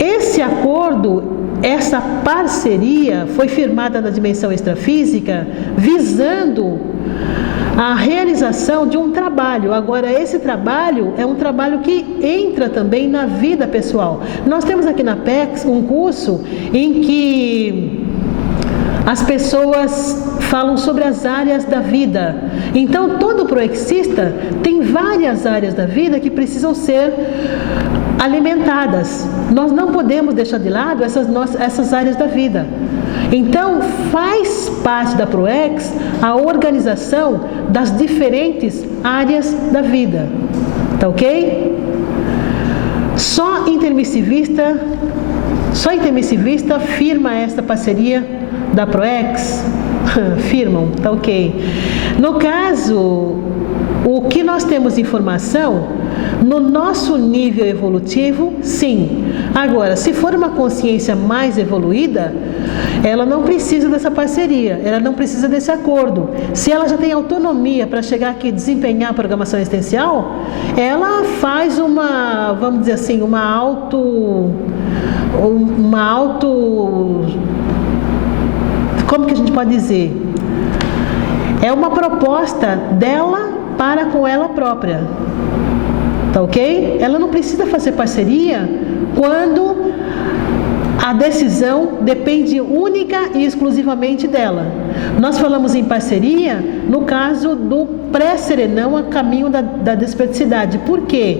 Esse acordo, essa parceria foi firmada na dimensão extrafísica visando a realização de um trabalho. Agora, esse trabalho é um trabalho que entra também na vida pessoal. Nós temos aqui na PEX um curso em que as pessoas falam sobre as áreas da vida. Então, todo proexista tem várias áreas da vida que precisam ser alimentadas. Nós não podemos deixar de lado essas áreas da vida. Então, faz parte da ProEx a organização das diferentes áreas da vida. Tá ok? Só intermissivista firma esta parceria da ProEx? Firmam, tá ok. No caso, o que nós temos de informação, no nosso nível evolutivo, sim. Agora, se for uma consciência mais evoluída, ela não precisa dessa parceria, ela não precisa desse acordo. Se ela já tem autonomia para chegar aqui e desempenhar a programação existencial, ela faz vamos dizer assim, uma como que a gente pode dizer? É uma proposta dela para com ela própria. Tá ok? Ela não precisa fazer parceria quando a decisão depende única e exclusivamente dela. Nós falamos em parceria no caso do pré-serenão a caminho da desperticidade. Por quê?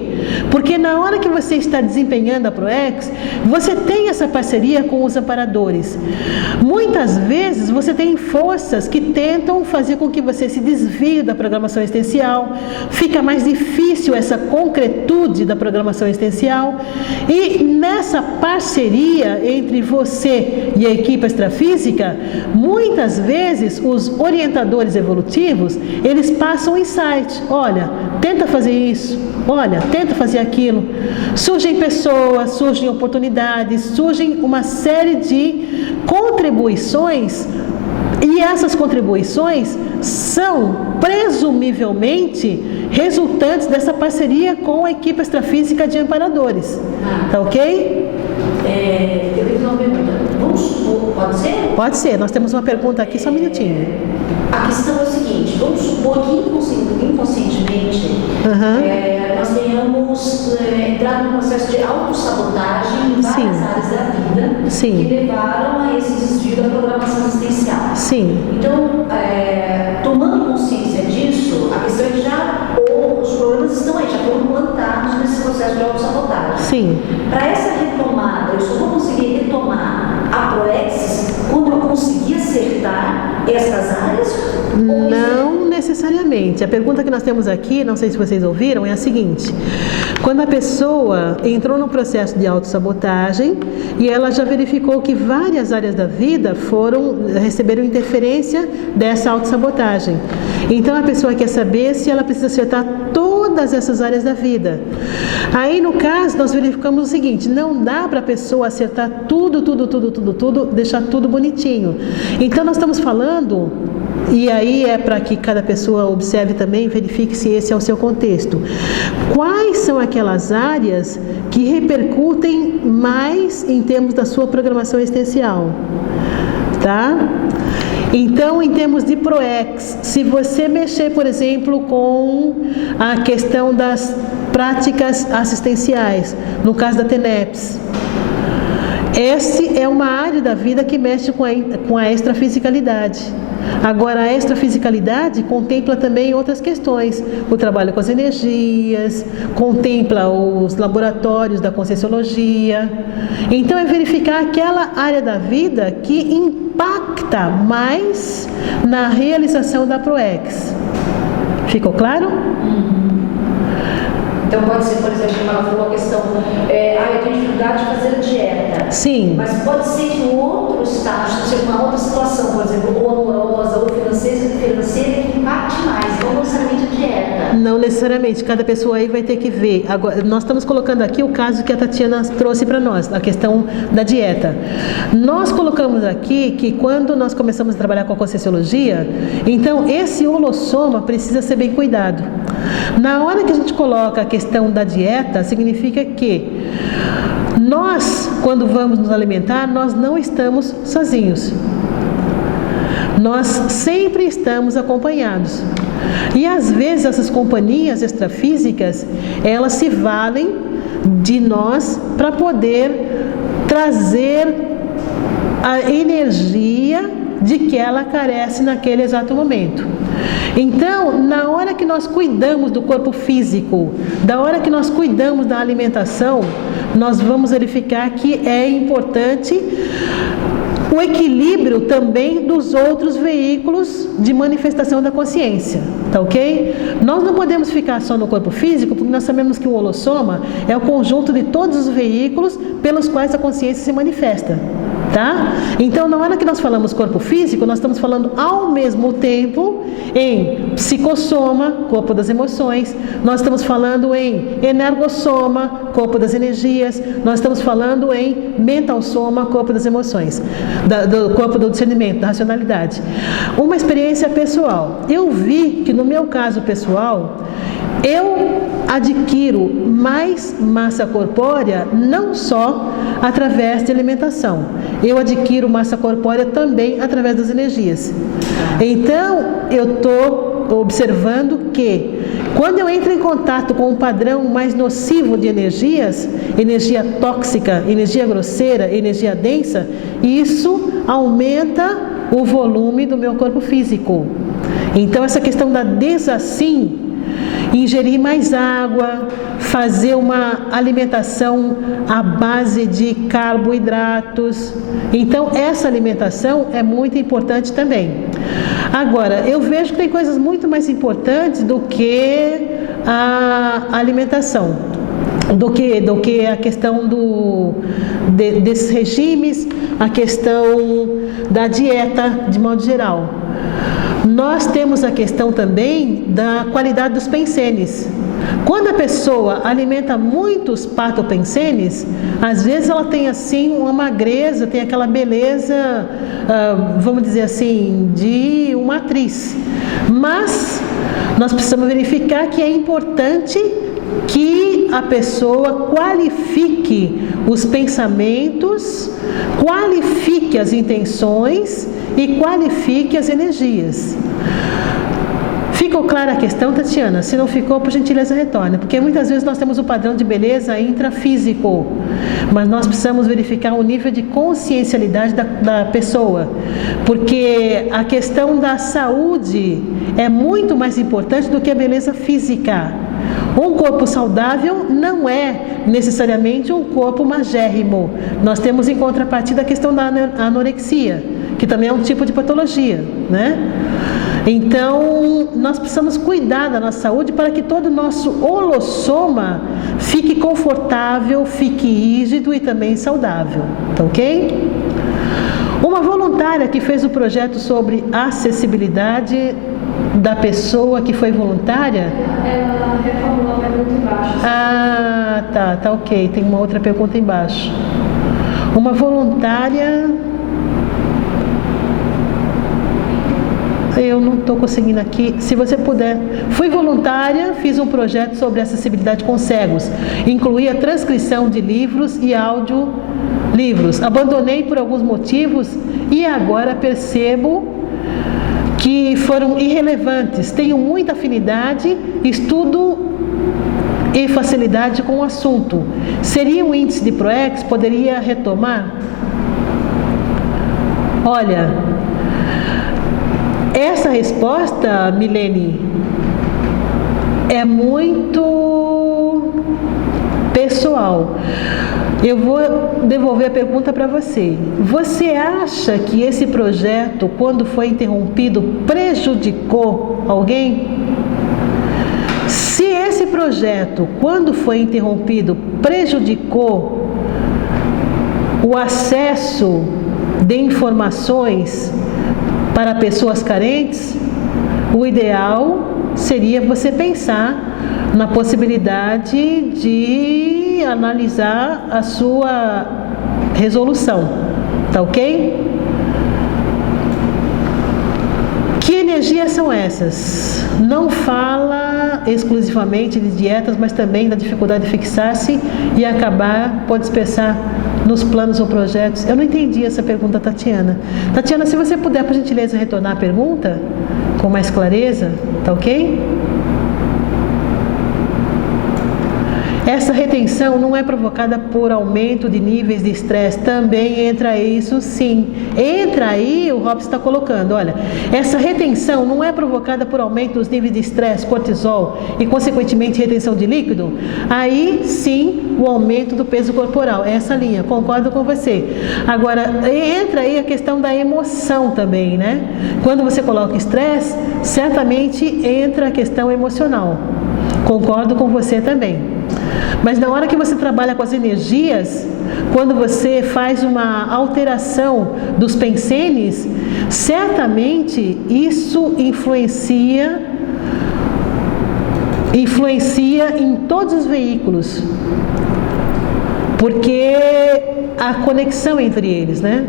Porque na hora que você está desempenhando a ProEx, você tem essa parceria com os amparadores. Muitas vezes você tem forças que tentam fazer com que você se desvie da programação existencial, fica mais difícil essa concretude da programação existencial, e nessa parceria entre você e a equipe extrafísica, muitas vezes os orientadores evolutivos, eles passam um insight. Olha, tenta fazer isso, olha, tenta fazer aquilo. Surgem pessoas, surgem oportunidades, surgem uma série de contribuições, e essas contribuições são presumivelmente resultantes dessa parceria com a equipe extrafísica de amparadores. Tá ok? Eu tenho uma pergunta. Vamos supor, pode ser? Pode ser, nós temos uma pergunta aqui, só um minutinho. A questão é o seguinte: vamos supor que inconscientemente nós tenhamos entrado num processo de autossabotagem em várias áreas da vida que levaram a esse desvio da programação existencial. Sim. Então, tomando consciência disso, a questão é que os problemas estão aí, já foram plantados nesse processo de autossabotagem. Sim. Para essa retomada, eu só vou conseguir retomar a ProEx quando eu conseguir acertar estas áreas? Não necessariamente. A pergunta que nós temos aqui, não sei se vocês ouviram, é a seguinte: quando a pessoa entrou no processo de autossabotagem e ela já verificou que várias áreas da vida receberam interferência dessa autossabotagem. Então a pessoa quer saber se ela precisa acertar todas essas áreas da vida. Aí, no caso, nós verificamos o seguinte: não dá para a pessoa acertar tudo, deixar tudo bonitinho. Então nós estamos falando, e aí é para que cada pessoa observe também, verifique se esse é o seu contexto. Quais são aquelas áreas que repercutem mais em termos da sua programação existencial? Tá? Então, em termos de ProEx, se você mexer, por exemplo, com a questão das práticas assistenciais, no caso da TENEPS, essa é uma área da vida que mexe com a extrafisicalidade. Agora, a extrafisicalidade contempla também outras questões. O trabalho com as energias, contempla os laboratórios da Conscienciologia. Então, é verificar aquela área da vida que impacta mais na realização da ProEx. Ficou claro? Então pode ser, por exemplo, como ela falou, a questão, eu tenho dificuldade de fazer dieta. Sim. Mas pode ser que um outro estágio, seja uma outra situação, por exemplo, ou amorosa, ou financeira, que impacte mais, não necessariamente a dieta. Não necessariamente, cada pessoa aí vai ter que ver. Agora, nós estamos colocando aqui o caso que a Tatiana trouxe para nós, a questão da dieta. Nós colocamos aqui que quando nós começamos a trabalhar com a Conscienciologia, então esse holossoma precisa ser bem cuidado. Na hora que a gente coloca a questão da dieta, significa que nós, quando vamos nos alimentar, nós não estamos sozinhos. Nós sempre estamos acompanhados. E às vezes essas companhias extrafísicas, elas se valem de nós para poder trazer a energia de que ela carece naquele exato momento. Então, na hora que nós cuidamos do corpo físico, da hora que nós cuidamos da alimentação, nós vamos verificar que é importante o equilíbrio também dos outros veículos de manifestação da consciência, tá ok? Nós não podemos ficar só no corpo físico, porque nós sabemos que o holossoma é o conjunto de todos os veículos pelos quais a consciência se manifesta, tá? Então, na hora que nós falamos corpo físico, nós estamos falando ao mesmo tempo em psicossoma, corpo das emoções, nós estamos falando em energossoma, corpo das energias, nós estamos falando em mentalsoma, corpo das emoções, do corpo do discernimento, da racionalidade. Uma experiência pessoal. Eu vi que no meu caso pessoal, eu adquiro mais massa corpórea não só através de alimentação, eu adquiro massa corpórea também através das energias. Então, eu estou observando que quando eu entro em contato com um padrão mais nocivo de energias, energia tóxica, energia grosseira, energia densa, isso aumenta o volume do meu corpo físico. Então, essa questão da desassim, ingerir mais água, fazer uma alimentação à base de carboidratos. Então, essa alimentação é muito importante também. Agora, eu vejo que tem coisas muito mais importantes do que a alimentação, do que a questão desses regimes, a questão da dieta de modo geral. Nós temos a questão também da qualidade dos pensenes. Quando a pessoa alimenta muitos patopensenes, às vezes ela tem assim uma magreza, tem aquela beleza, vamos dizer assim, de uma atriz. Mas nós precisamos verificar que é importante que a pessoa qualifique os pensamentos, qualifique as intenções e qualifique as energias. Ficou clara a questão, Tatiana? Se não ficou, por gentileza, retorne. Porque muitas vezes nós temos o padrão de beleza intrafísico, mas nós precisamos verificar o nível de consciencialidade da pessoa. Porque a questão da saúde é muito mais importante do que a beleza física. Um corpo saudável não é necessariamente um corpo magérrimo. Nós temos em contrapartida a questão da anorexia, que também é um tipo de patologia, né? Então, nós precisamos cuidar da nossa saúde para que todo o nosso holossoma fique confortável, fique rígido e também saudável, tá ok? Uma voluntária que fez o projeto sobre acessibilidade da pessoa que foi voluntária... Ela reformulou a pergunta embaixo. Ah, tá ok, tem uma outra pergunta embaixo. Uma voluntária... Eu não estou conseguindo aqui. Se você puder. Fui voluntária, fiz um projeto sobre acessibilidade com cegos. Incluí a transcrição de livros e audiolivros. Abandonei por alguns motivos e agora percebo que foram irrelevantes. Tenho muita afinidade, estudo e facilidade com o assunto. Seria um índice de PROEX? Poderia retomar? Olha... Essa resposta, Milene, é muito pessoal. Eu vou devolver a pergunta para você. Você acha que esse projeto, quando foi interrompido, prejudicou alguém? Se esse projeto, quando foi interrompido, prejudicou o acesso de informações para pessoas carentes, o ideal seria você pensar na possibilidade de analisar a sua resolução, tá ok? Que energias são essas? Não fala exclusivamente de dietas, mas também da dificuldade de fixar-se e acabar por dispersar nos planos ou projetos. Eu não entendi essa pergunta, Tatiana. Tatiana, se você puder, por gentileza, retornar a pergunta com mais clareza, tá ok? Essa retenção não é provocada por aumento de níveis de estresse, também entra isso sim. Entra aí, o Robson está colocando, olha, essa retenção não é provocada por aumento dos níveis de estresse, cortisol e consequentemente retenção de líquido? Aí sim, o aumento do peso corporal, essa linha, concordo com você. Agora, entra aí a questão da emoção também, né? Quando você coloca estresse, certamente entra a questão emocional. Concordo com você também. Mas na hora que você trabalha com as energias, quando você faz uma alteração dos pensenes, certamente isso influencia em todos os veículos, porque a conexão entre eles, né?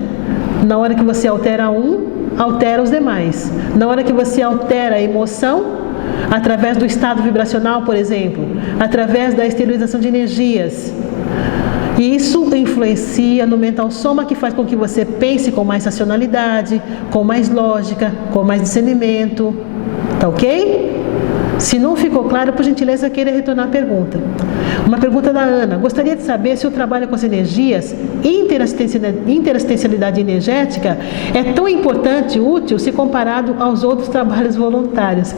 Na hora que você altera um, altera os demais. Na hora que você altera a emoção, através do estado vibracional, por exemplo, através da esterilização de energias, isso influencia no mental soma, que faz com que você pense com mais racionalidade, com mais lógica, com mais discernimento. Tá ok? Se não ficou claro, por gentileza, queira retornar a pergunta. Uma pergunta da Ana. Gostaria de saber se o trabalho com as energias, interassistencialidade energética, é tão importante e útil se comparado aos outros trabalhos voluntários.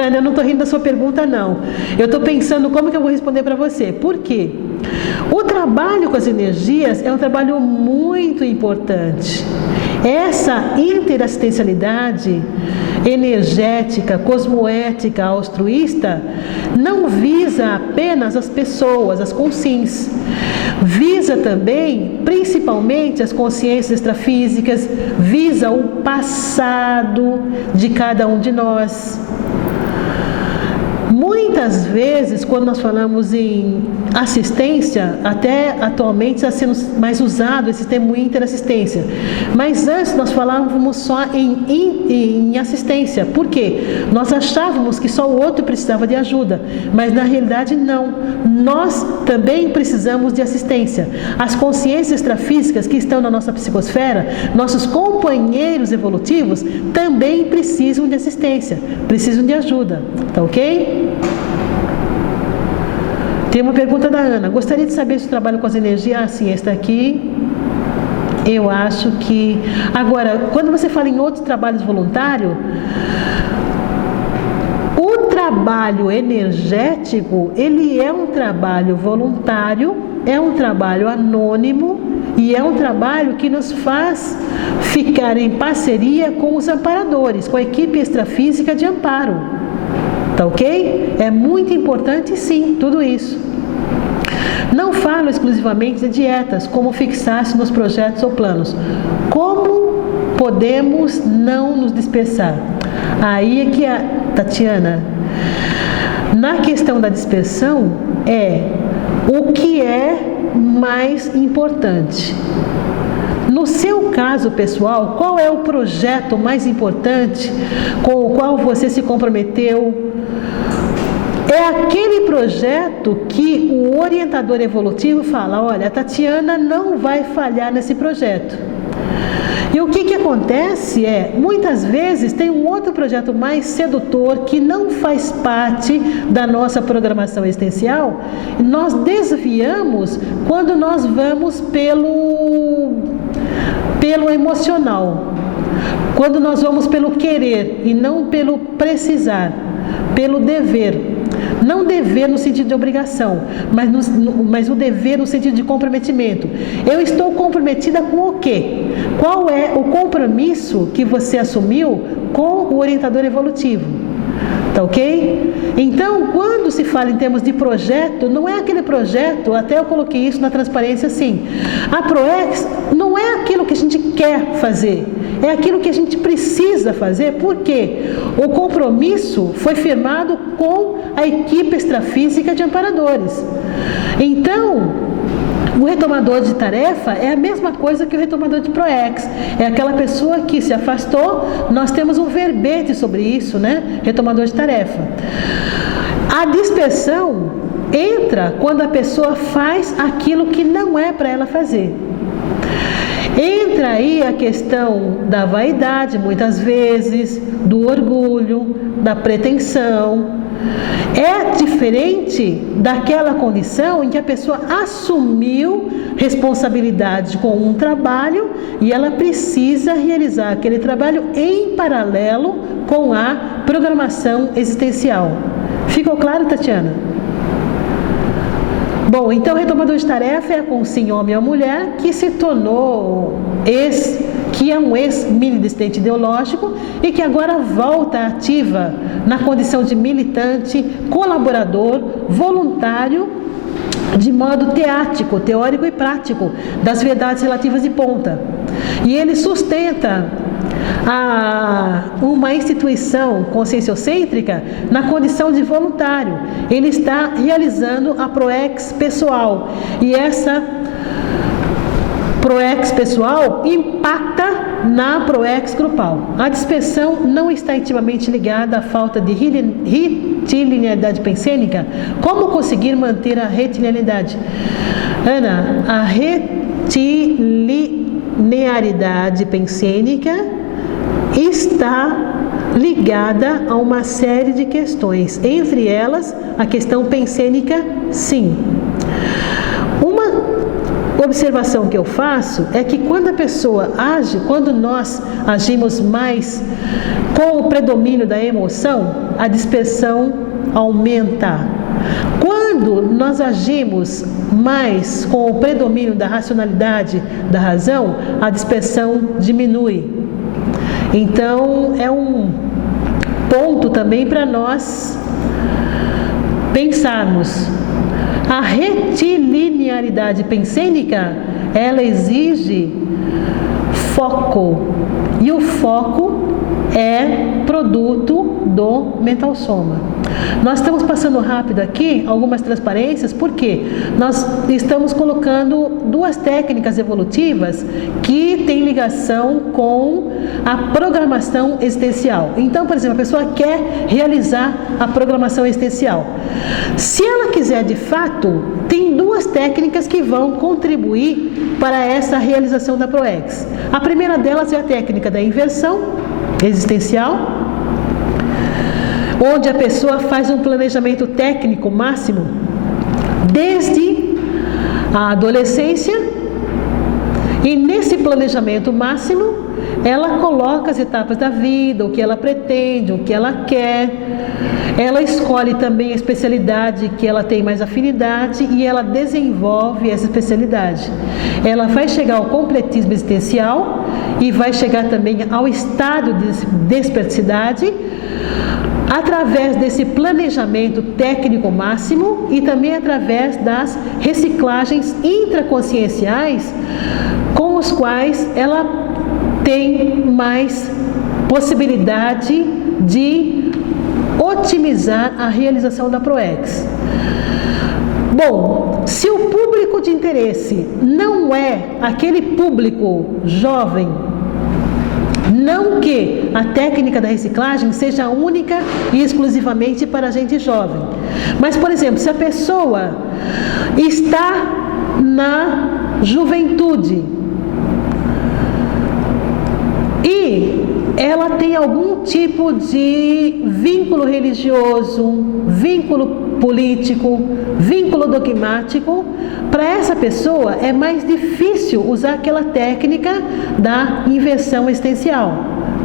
Ana, eu não estou rindo da sua pergunta, não. Eu estou pensando como que eu vou responder para você. Por quê? O trabalho com as energias é um trabalho muito importante. Essa interassistencialidade energética, cosmoética, altruísta, não visa apenas as pessoas, as consciências. Visa também, principalmente, as consciências extrafísicas, visa o passado de cada um de nós. Muitas vezes, quando nós falamos em assistência, até atualmente está sendo mais usado esse termo interassistência. Mas antes nós falávamos só em assistência. Por quê? Nós achávamos que só o outro precisava de ajuda, mas na realidade não. Nós também precisamos de assistência. As consciências extrafísicas que estão na nossa psicosfera, nossos companheiros evolutivos, também precisam de assistência, precisam de ajuda. Tá ok? Tem uma pergunta da Ana. Gostaria de saber se o trabalho com as energias... Ah, sim, esta aqui. Eu acho que... Agora, quando você fala em outros trabalhos voluntários, o trabalho energético, ele é um trabalho voluntário, é um trabalho anônimo e é um trabalho que nos faz ficar em parceria com os amparadores, com a equipe extrafísica de amparo. Tá ok? É muito importante, sim, tudo isso. Não falo exclusivamente de dietas, como fixar-se nos projetos ou planos. Como podemos não nos dispersar? Aí é que Tatiana, na questão da dispersão, é o que é mais importante. No seu caso pessoal, qual é o projeto mais importante com o qual você se comprometeu? É aquele projeto que o orientador evolutivo fala, olha, a Tatiana não vai falhar nesse projeto. E o que acontece é, muitas vezes tem um outro projeto mais sedutor que não faz parte da nossa programação existencial, e nós desviamos quando nós vamos pelo emocional, quando nós vamos pelo querer e não pelo precisar, pelo dever. Não dever no sentido de obrigação, mas o dever no sentido de comprometimento. Eu estou comprometida com o quê? Qual é o compromisso que você assumiu com o orientador evolutivo? Tá ok? Então, quando se fala em termos de projeto, não é aquele projeto, até eu coloquei isso na transparência assim, a ProEx não é aquilo que a gente quer fazer, é aquilo que a gente precisa fazer, porque o compromisso foi firmado com a equipe extrafísica de amparadores. Então, o retomador de tarefa é a mesma coisa que o retomador de ProEx. É aquela pessoa que se afastou, nós temos um verbete sobre isso, né? Retomador de tarefa. A dispersão entra quando a pessoa faz aquilo que não é para ela fazer. Entra aí a questão da vaidade, muitas vezes, do orgulho, da pretensão. é diferente daquela condição em que a pessoa assumiu responsabilidade com um trabalho e ela precisa realizar aquele trabalho em paralelo com a programação existencial. Ficou claro, Tatiana? Bom, então retomando de tarefa é com sim homem ou mulher que se tornou que é um ex-militante ideológico e que agora volta ativa na condição de militante, colaborador, voluntário, de modo teórico e prático, das verdades relativas de ponta. E ele sustenta uma instituição conscienciocêntrica na condição de voluntário. Ele está realizando a ProEx pessoal. E essa ProEx pessoal impacta na ProEx grupal. A dispersão não está intimamente ligada à falta de retilinearidade pensênica. Como conseguir manter a retilinearidade? Ana, a retilinearidade pensênica está ligada a uma série de questões, entre elas a questão pensênica, sim. Uma observação que eu faço é que quando a pessoa age, quando nós agimos mais com o predomínio da emoção, a dispersão aumenta. Quando nós agimos mais com o predomínio da racionalidade, da razão, a dispersão diminui. Então, é um ponto também para nós pensarmos. A retilinearidade pensênica, ela exige foco. E o foco é produto do mental soma. Nós estamos passando rápido aqui algumas transparências porque nós estamos colocando duas técnicas evolutivas que têm ligação com a programação existencial. Então, por exemplo, a pessoa quer realizar a programação existencial. Se ela quiser de fato, tem duas técnicas que vão contribuir para essa realização da ProEx. A primeira delas é a técnica da inversão existencial, onde a pessoa faz um planejamento técnico máximo desde a adolescência e nesse planejamento máximo ela coloca as etapas da vida, o que ela pretende, o que ela quer, ela escolhe também a especialidade que ela tem mais afinidade e ela desenvolve essa especialidade. Ela vai chegar ao completismo existencial e vai chegar também ao estado de desperticidade através desse planejamento técnico máximo e também através das reciclagens intraconscienciais com os quais ela tem mais possibilidade de otimizar a realização da ProEx. Bom, se o público de interesse não é aquele público jovem, não que a técnica da reciclagem seja única e exclusivamente para gente jovem. Mas, por exemplo, se a pessoa está na juventude e ela tem algum tipo de vínculo religioso, vínculo político, vínculo dogmático, para essa pessoa é mais difícil usar aquela técnica da inversão existencial,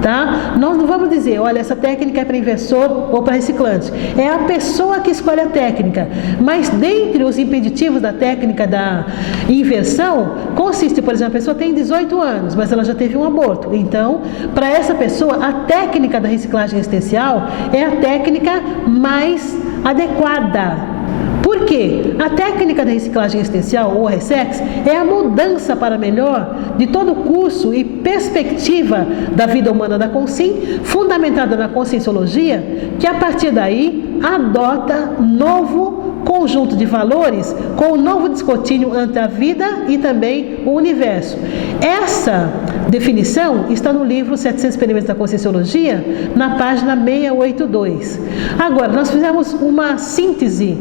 tá? Nós não vamos dizer, olha, essa técnica é para inversor ou para reciclante. É a pessoa que escolhe a técnica. Mas dentre os impeditivos da técnica da inversão, consiste, por exemplo, a pessoa tem 18 anos, mas ela já teve um aborto. Então, para essa pessoa, a técnica da reciclagem existencial é a técnica mais adequada. Por quê? A técnica da reciclagem existencial, ou RESEX, é a mudança para melhor de todo o curso e perspectiva da vida humana da Consim, fundamentada na conscienciologia, que a partir daí adota novo conjunto de valores com um novo descortínio entre a vida e também o universo. Essa definição está no livro 700 Experimentos da Conscienciologia, na página 682. Agora, nós fizemos uma síntese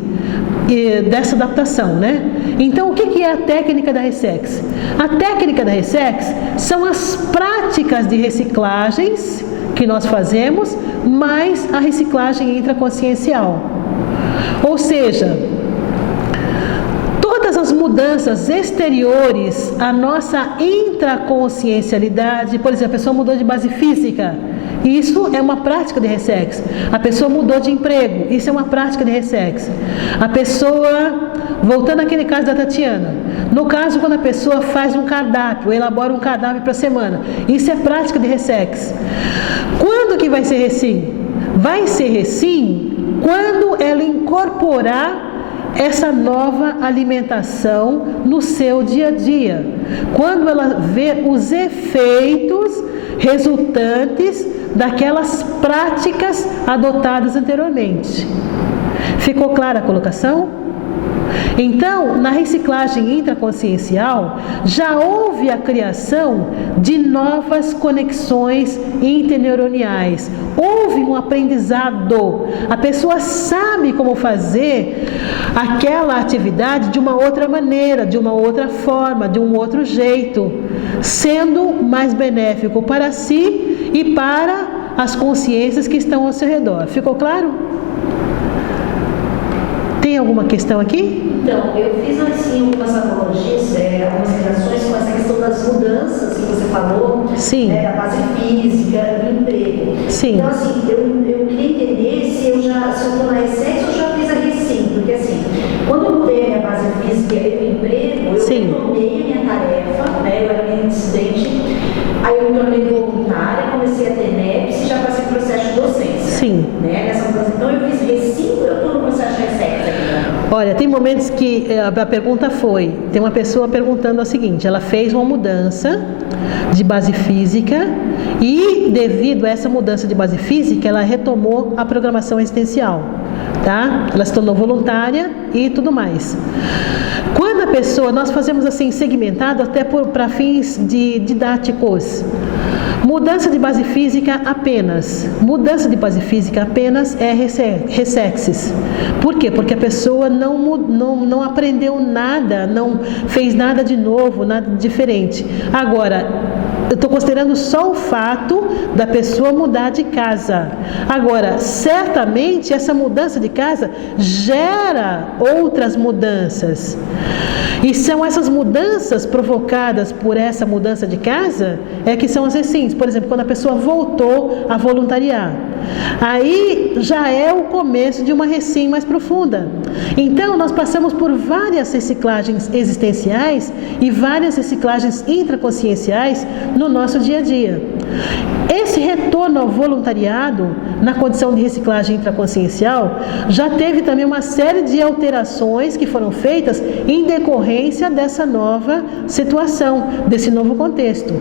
dessa adaptação, né? Então, o que é a técnica da RESEX? A técnica da RESEX são as práticas de reciclagens que nós fazemos, mais a reciclagem intraconsciencial. Ou seja, todas as mudanças exteriores à nossa intraconsciencialidade, por exemplo, a pessoa mudou de base física, isso é uma prática de Ressex. A pessoa mudou de emprego, isso é uma prática de Ressex. A pessoa, voltando àquele caso da Tatiana, no caso quando a pessoa faz um cardápio, elabora um cardápio para a semana, isso é prática de Ressex. Quando que vai ser Recim? Vai ser Recim quando ela incorporar essa nova alimentação no seu dia a dia, quando ela vê os efeitos resultantes daquelas práticas adotadas anteriormente. Ficou clara a colocação? Então, na reciclagem intraconsciencial, já houve a criação de novas conexões interneuroniais. Houve um aprendizado. A pessoa sabe como fazer aquela atividade de uma outra maneira, de uma outra forma, de um outro jeito, sendo mais benéfico para si e para as consciências que estão ao seu redor. Ficou claro? Tem alguma questão aqui? Então, eu fiz assim algumas analogias, algumas relações com essa questão das mudanças que você falou, sim, da base física, do emprego. Sim. Então, assim, eu queria entender se eu estou na Ressex ou já fiz a Recim, porque assim, quando eu mudei a minha base física e o emprego, eu retomei a minha tarefa, eu era meio dissidente, aí eu me tornei voluntária, comecei a ter NEPS e já passei por processo de docência. Sim. Nessa mudança. Então, eu fiz Recim ou eu estou no processo de Ressex aqui? Olha, tem momentos que a pergunta foi, tem uma pessoa perguntando o seguinte, ela fez uma mudança de base física e devido a essa mudança de base física, ela retomou a programação existencial, tá? Ela se tornou voluntária e tudo mais. Quando a pessoa, nós fazemos assim segmentado até para fins didáticos. Mudança de base física apenas. Mudança de base física apenas é Ressexes. Por quê? Porque a pessoa não aprendeu nada, não fez nada de novo, nada diferente. Agora, eu estou considerando só o fato da pessoa mudar de casa. Agora, certamente essa mudança de casa gera outras mudanças. E são essas mudanças provocadas por essa mudança de casa que são as recins. Por exemplo, quando a pessoa voltou a voluntariar. Aí já é o começo de uma recim mais profunda. Então, nós passamos por várias reciclagens existenciais e várias reciclagens intraconscienciais no nosso dia a dia. Esse retorno ao voluntariado, na condição de reciclagem intraconsciencial, já teve também uma série de alterações que foram feitas em decorrência dessa nova situação, desse novo contexto.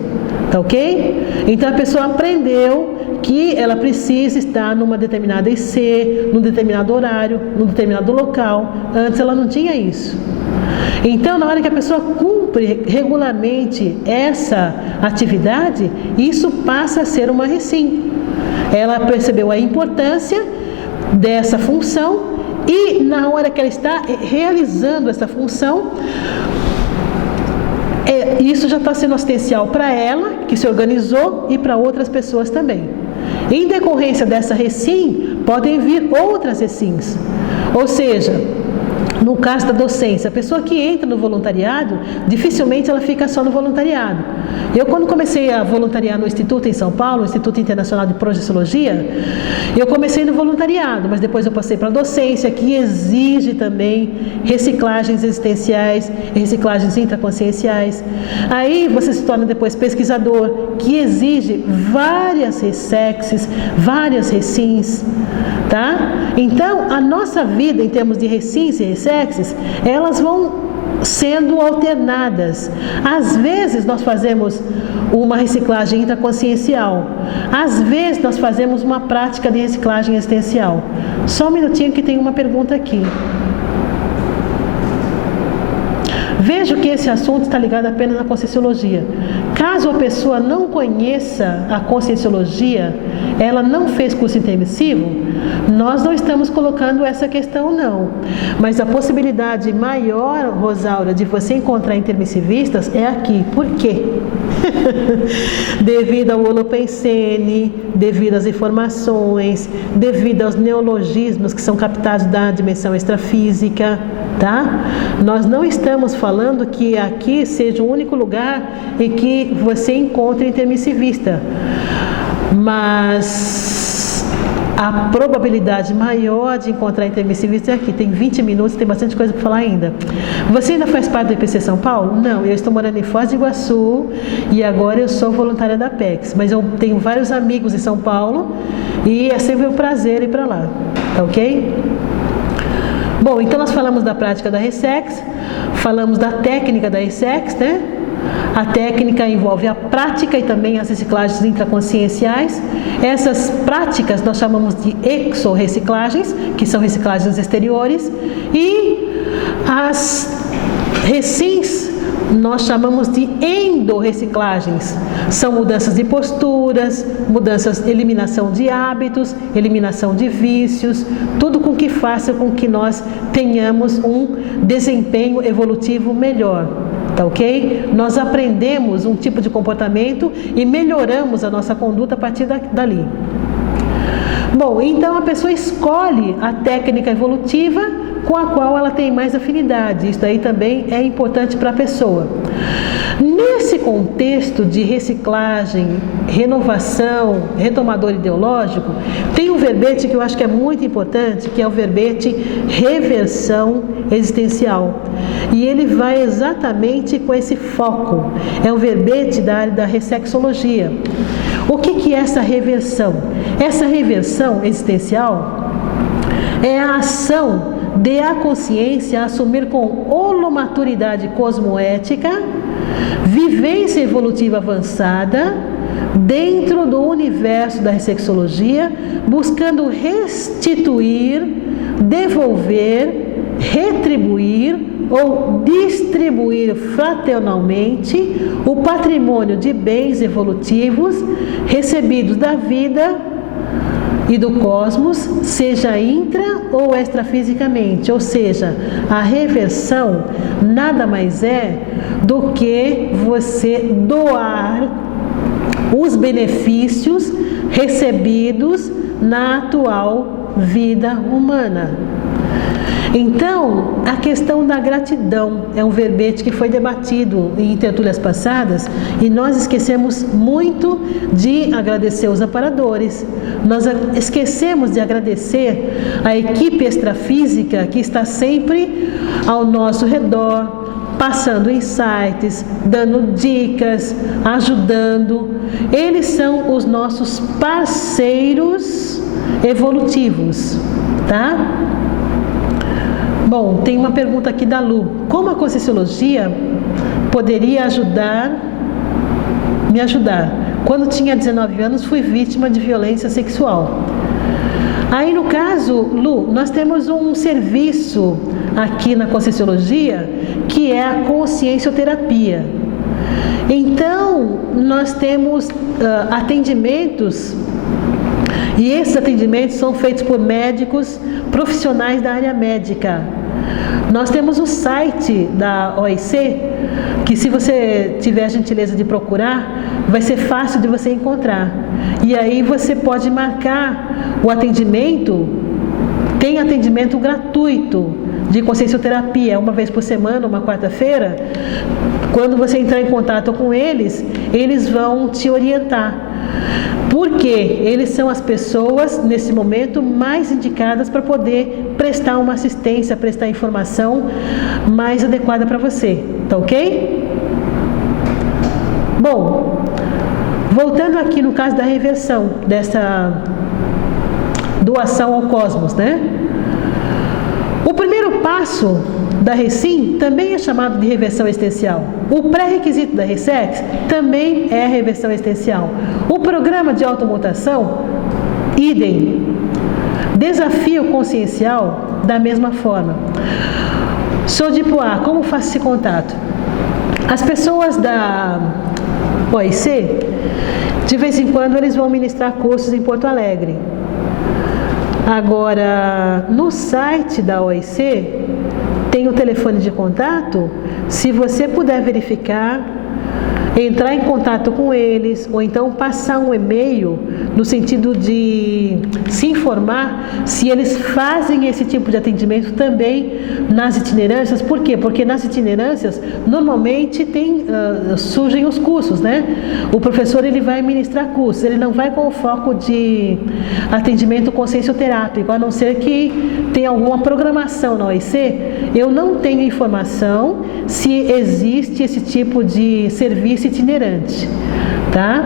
Tá ok? Então, a pessoa aprendeu que ela precisa estar numa determinada IC, num determinado horário, num determinado local. Antes ela não tinha isso. Então, na hora que a pessoa cumpre regularmente essa atividade, isso passa a ser uma recim. Ela percebeu a importância dessa função e na hora que ela está realizando essa função, isso já está sendo assistencial para ela, que se organizou, e para outras pessoas também. Em decorrência dessa recim, podem vir outras recins. Ou seja, no caso da docência, a pessoa que entra no voluntariado, dificilmente ela fica só no voluntariado. Eu, quando comecei a voluntariar no Instituto em São Paulo, Instituto Internacional de Projeciologia, eu comecei no voluntariado, mas depois eu passei para a docência, que exige também reciclagens existenciais, reciclagens intraconscienciais. Aí você se torna depois pesquisador, que exige várias ressexes, várias recins, tá? Então, a nossa vida em termos de recins e ressexes, elas vão sendo alternadas. Às vezes nós fazemos uma reciclagem intraconsciencial, às vezes nós fazemos uma prática de reciclagem existencial. Só um minutinho que tem uma pergunta aqui. Vejo que esse assunto está ligado apenas à Conscienciologia. Caso a pessoa não conheça a Conscienciologia, ela não fez curso intermissivo, nós não estamos colocando essa questão não. Mas a possibilidade maior, Rosaura, de você encontrar intermissivistas é aqui. Por quê? Devido ao holopensene, devido às informações, devido aos neologismos que são captados da dimensão extrafísica, tá? Nós não estamos falando que aqui seja o único lugar em que você encontra intermissivista, mas a probabilidade maior de encontrar intermissivista é aqui. Tem 20 minutos, tem bastante coisa para falar ainda. Você ainda faz parte do IPC São Paulo? Não, eu estou morando em Foz do Iguaçu e agora eu sou voluntária da Apex, mas eu tenho vários amigos em São Paulo e é sempre um prazer ir para lá, tá ok? Bom, então nós falamos da prática da Ressex, falamos da técnica da Ressex, né? A técnica envolve a prática e também as reciclagens intraconscienciais. Essas práticas nós chamamos de exorreciclagens, que são reciclagens exteriores, e as recins nós chamamos de endorreciclagens. São mudanças de posturas, mudanças, eliminação de hábitos, eliminação de vícios, tudo com que faça com que nós tenhamos um desempenho evolutivo melhor. Tá ok? Nós aprendemos um tipo de comportamento e melhoramos a nossa conduta a partir dali. Bom, então a pessoa escolhe a técnica evolutiva com a qual ela tem mais afinidade. Isso daí também é importante para a pessoa. Nesse contexto de reciclagem, renovação, retomador ideológico, tem um verbete que eu acho que é muito importante, que é o verbete reversão existencial. E ele vai exatamente com esse foco. É um verbete da área da ressexologia. O que é essa reversão? Essa reversão existencial é a ação de a consciência assumir com holomaturidade cosmoética, vivência evolutiva avançada, dentro do universo da ressexologia, buscando restituir, devolver, retribuir ou distribuir fraternalmente o patrimônio de bens evolutivos recebidos da vida e do cosmos, seja intra ou extrafisicamente. Ou seja, a reversão nada mais é do que você doar os benefícios recebidos na atual vida humana. Então, a questão da gratidão é um verbete que foi debatido em tertúlias passadas e nós esquecemos muito de agradecer os amparadores. Nós esquecemos de agradecer a equipe extrafísica que está sempre ao nosso redor, passando insights, dando dicas, ajudando. Eles são os nossos parceiros evolutivos, tá? Bom, tem uma pergunta aqui da Lu. Como a Conscienciologia poderia me ajudar? Quando tinha 19 anos, fui vítima de violência sexual. Aí, no caso, Lu, nós temos um serviço aqui na Conscienciologia que é a consciencioterapia. Então, nós temos atendimentos, e esses atendimentos são feitos por médicos profissionais da área médica. Nós temos o site da OIC, que se você tiver a gentileza de procurar, vai ser fácil de você encontrar. E aí você pode marcar o atendimento, tem atendimento gratuito de consciencioterapia, uma vez por semana, uma quarta-feira. Quando você entrar em contato com eles, eles vão te orientar. Porque eles são as pessoas, nesse momento, mais indicadas para poder prestar uma assistência, prestar informação mais adequada para você. Tá ok? Bom, voltando aqui no caso da reversão, dessa doação ao cosmos, né? O primeiro passo da Recim também é chamado de reversão existencial. O pré-requisito da Ressex também é a reversão existencial. O programa de automutação, idem. Desafio consciencial, da mesma forma. Sou de Poá, como faço esse contato? As pessoas da OIC, de vez em quando, eles vão ministrar cursos em Porto Alegre. Agora, no site da OIC, tem o telefone de contato. Se você puder verificar, entrar em contato com eles, ou então passar um e-mail no sentido de se informar se eles fazem esse tipo de atendimento também nas itinerâncias. Por quê? Porque nas itinerâncias normalmente surgem os cursos, né? O professor ele vai ministrar cursos, ele não vai com o foco de atendimento consciencioterápico, a não ser que tenha alguma programação na OIC. Eu não tenho informação se existe esse tipo de serviço itinerante, tá?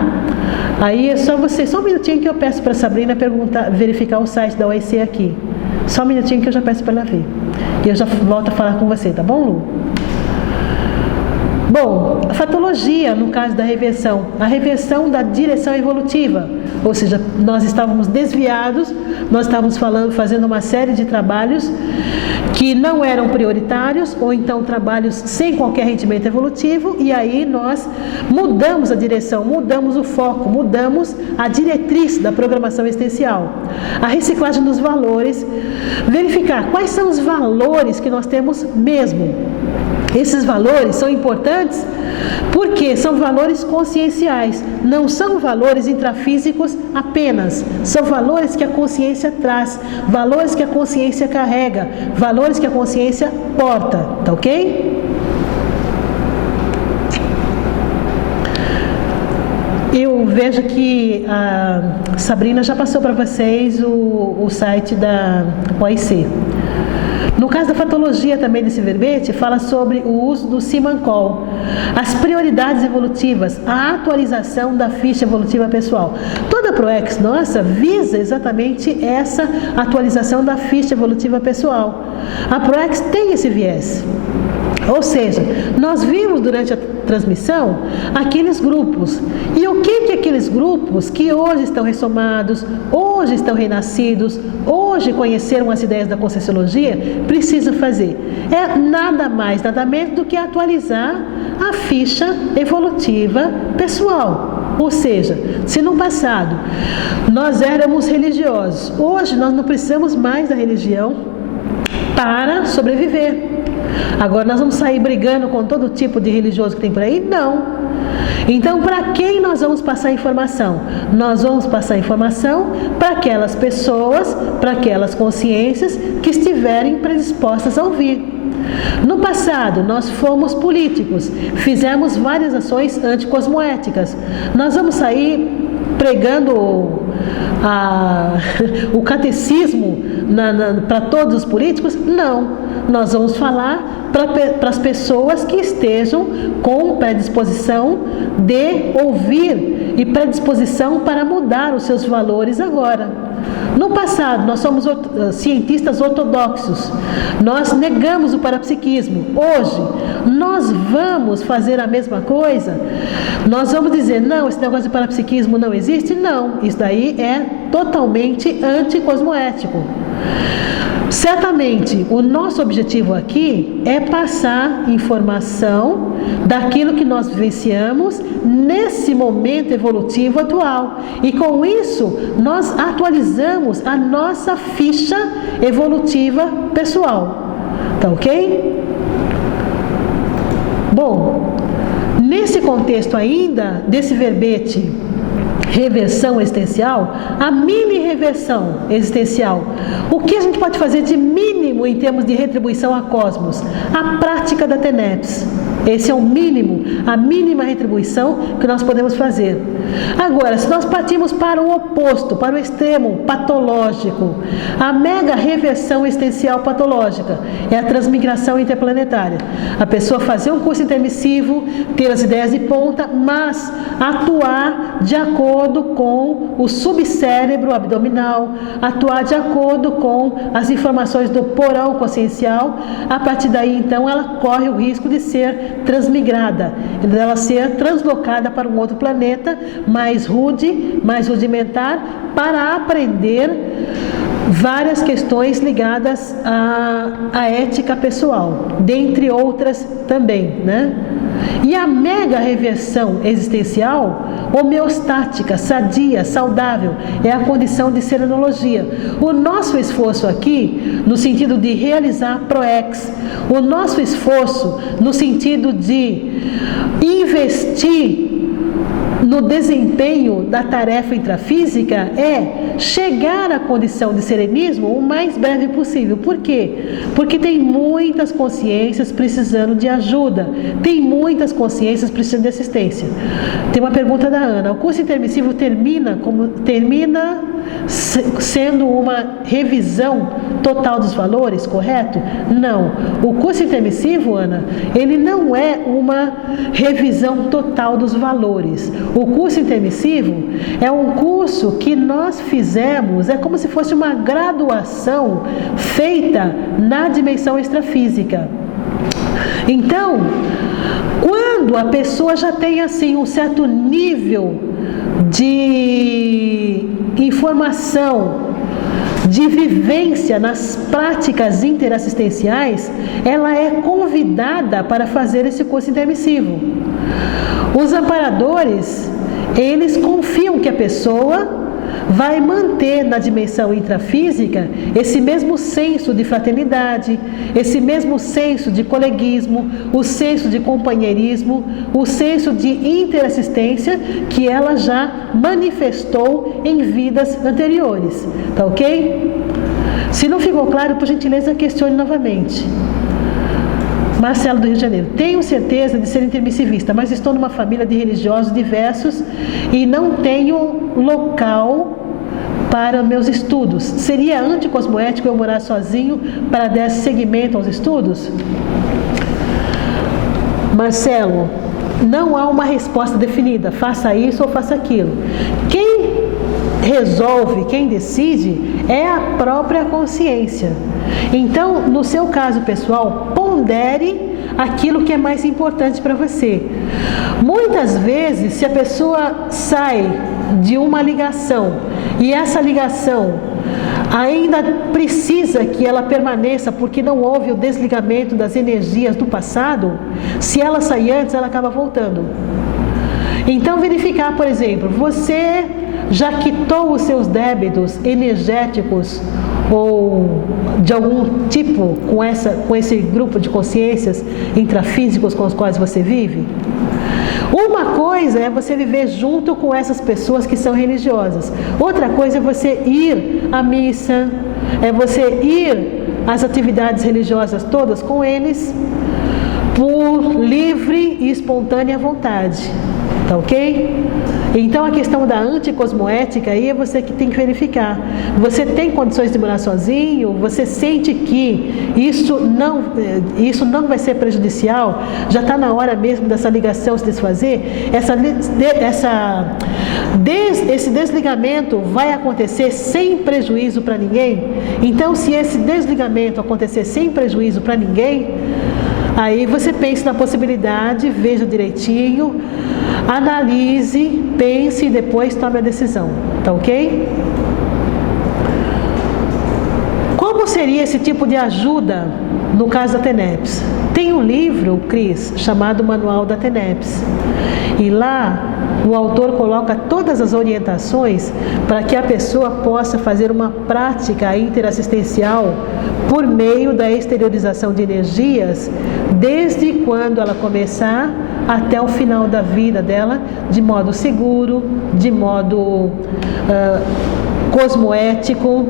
Aí é só um minutinho que eu peço para a Sabrina verificar o site da OIC aqui. Só um minutinho que eu já peço para ela ver. E eu já volto a falar com você, tá bom, Lu? Bom, a fatologia, no caso da reversão, a reversão da direção evolutiva, ou seja, nós estávamos desviados, nós estávamos fazendo uma série de trabalhos que não eram prioritários, ou então trabalhos sem qualquer rendimento evolutivo, e aí nós mudamos a direção, mudamos o foco, mudamos a diretriz da programação existencial. A reciclagem dos valores, verificar quais são os valores que nós temos mesmo. Esses valores são importantes porque são valores conscienciais, não são valores intrafísicos apenas, são valores que a consciência traz, valores que a consciência carrega, valores que a consciência porta, tá ok? Eu vejo que a Sabrina já passou para vocês o site da OIC. No caso da fatologia também desse verbete, fala sobre o uso do Simancol, as prioridades evolutivas, a atualização da ficha evolutiva pessoal. Toda a ProEx nossa visa exatamente essa atualização da ficha evolutiva pessoal. A ProEx tem esse viés. Ou seja, nós vimos durante a transmissão aqueles grupos. E o que aqueles grupos que hoje estão ressomados, hoje estão renascidos, hoje conheceram as ideias da Conscienciologia, precisam fazer? É nada mais, nada menos do que atualizar a ficha evolutiva pessoal. Ou seja, se no passado nós éramos religiosos, hoje nós não precisamos mais da religião para sobreviver. Agora nós vamos sair brigando com todo tipo de religioso que tem por aí? Não. Então, para quem nós vamos passar informação? Nós vamos passar informação para aquelas pessoas, para aquelas consciências que estiverem predispostas a ouvir. No passado, nós fomos políticos, fizemos várias ações anticosmoéticas. Nós vamos sair pregando o catecismo para todos os políticos? Não. Nós vamos falar para as pessoas que estejam com predisposição de ouvir e predisposição para mudar os seus valores agora. No passado, nós somos cientistas ortodoxos, nós negamos o parapsiquismo. Hoje, nós vamos fazer a mesma coisa? Nós vamos dizer, não, esse negócio de parapsiquismo não existe? Não, isso daí é totalmente anticosmoético. Certamente, o nosso objetivo aqui é passar informação daquilo que nós vivenciamos nesse momento evolutivo atual. E com isso, nós atualizamos a nossa ficha evolutiva pessoal. Tá ok? Bom, nesse contexto ainda, desse verbete reversão existencial, a mini reversão existencial. O que a gente pode fazer de mínimo em termos de retribuição a cosmos? A prática da TENEPS. Esse é o mínimo, a mínima retribuição que nós podemos fazer. Agora, se nós partimos para o oposto, para o extremo patológico, a mega reversão existencial patológica é a transmigração interplanetária. A pessoa fazer um curso intermissivo, ter as ideias de ponta, mas atuar de acordo com o subcérebro abdominal, atuar de acordo com as informações do porão consciencial. A partir daí, então, ela corre o risco de ser transmigrada, dela ser translocada para um outro planeta mais rude, mais rudimentar, para aprender várias questões ligadas à ética pessoal, dentre outras também, né? E a mega reversão existencial, homeostática, sadia, saudável, é a condição de serenologia. O nosso esforço aqui, no sentido de realizar ProEx, o nosso esforço no sentido de investir no desempenho da tarefa intrafísica é chegar à condição de serenismo o mais breve possível. Por quê? Porque tem muitas consciências precisando de ajuda, tem muitas consciências precisando de assistência. Tem uma pergunta da Ana: o curso intermissivo termina sendo uma revisão total dos valores, correto? Não. O curso intermissivo, Ana, ele não é uma revisão total dos valores. O curso intermissivo é um curso que nós fizemos, é como se fosse uma graduação feita na dimensão extrafísica. Então, quando a pessoa já tem assim um certo nível de informação, de vivência nas práticas interassistenciais, ela é convidada para fazer esse curso intermissivo. Os amparadores, eles confiam que a pessoa vai manter na dimensão intrafísica esse mesmo senso de fraternidade, esse mesmo senso de coleguismo, o senso de companheirismo, o senso de interassistência que ela já manifestou em vidas anteriores. Tá ok? Se não ficou claro, por gentileza, questione novamente. Marcelo, do Rio de Janeiro: tenho certeza de ser intermissivista, mas estou numa família de religiosos diversos e não tenho local para meus estudos. Seria anticosmoético eu morar sozinho para dar seguimento aos estudos? Marcelo, não há uma resposta definida, faça isso ou faça aquilo. Quem resolve, quem decide é a própria consciência. Então, no seu caso pessoal, pondere aquilo que é mais importante para você. Muitas vezes, se a pessoa sai de uma ligação e essa ligação ainda precisa que ela permaneça porque não houve o desligamento das energias do passado, se ela sair antes, ela acaba voltando. Então, verificar, por exemplo, você já quitou os seus débitos energéticos ou de algum tipo com esse grupo de consciências intrafísicos com os quais você vive? Uma coisa é você viver junto com essas pessoas que são religiosas. Outra coisa é você ir à missa, é você ir às atividades religiosas todas com eles por livre e espontânea vontade. Tá ok? Então a questão da anticosmoética aí é você que tem que verificar. Você tem condições de morar sozinho? Você sente que isso não vai ser prejudicial? Já está na hora mesmo dessa ligação se desfazer? Esse desligamento vai acontecer sem prejuízo para ninguém? Então, se esse desligamento acontecer sem prejuízo para ninguém, aí você pense na possibilidade, veja direitinho, analise, pense e depois tome a decisão. Tá ok? Como seria esse tipo de ajuda no caso da TENEPS? Tem um livro, Cris, chamado Manual da TENEPS. E lá o autor coloca todas as orientações para que a pessoa possa fazer uma prática interassistencial por meio da exteriorização de energias, desde quando ela começar até o final da vida dela, de modo seguro, de modo cosmoético.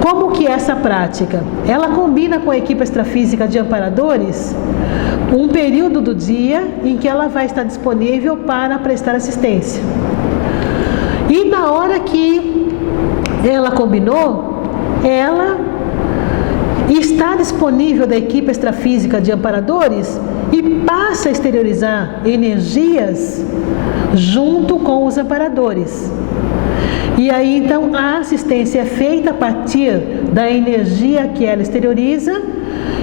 Como que é essa prática? Ela combina com a equipe extrafísica de amparadores um período do dia em que ela vai estar disponível para prestar assistência. E na hora que ela combinou, ela está disponível da equipe extrafísica de amparadores e passa a exteriorizar energias junto com os amparadores. E aí então a assistência é feita a partir da energia que ela exterioriza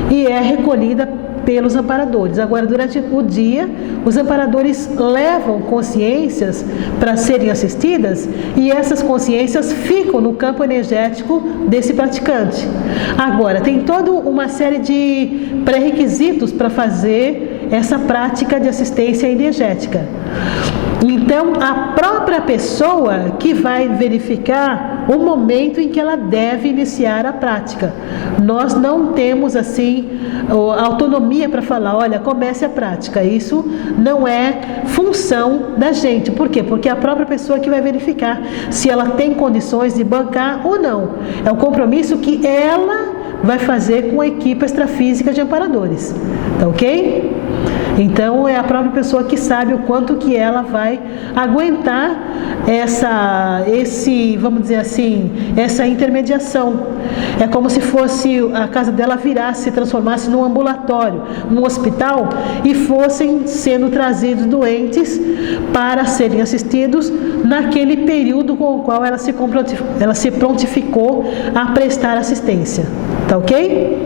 e é recolhida pelos amparadores. Agora, durante o dia, os amparadores levam consciências para serem assistidas e essas consciências ficam no campo energético desse praticante. Agora, tem toda uma série de pré-requisitos para fazer essa prática de assistência energética. Então, a própria pessoa que vai verificar o momento em que ela deve iniciar a prática. Nós não temos, assim, autonomia para falar, olha, comece a prática. Isso não é função da gente. Por quê? Porque é a própria pessoa que vai verificar se ela tem condições de bancar ou não. É o compromisso que ela vai fazer com a equipe extrafísica de amparadores. Tá ok? Então, é a própria pessoa que sabe o quanto que ela vai aguentar vamos dizer assim, essa intermediação. É como se fosse a casa dela se transformasse num ambulatório, num hospital, e fossem sendo trazidos doentes para serem assistidos naquele período com o qual ela se prontificou a prestar assistência. Tá ok?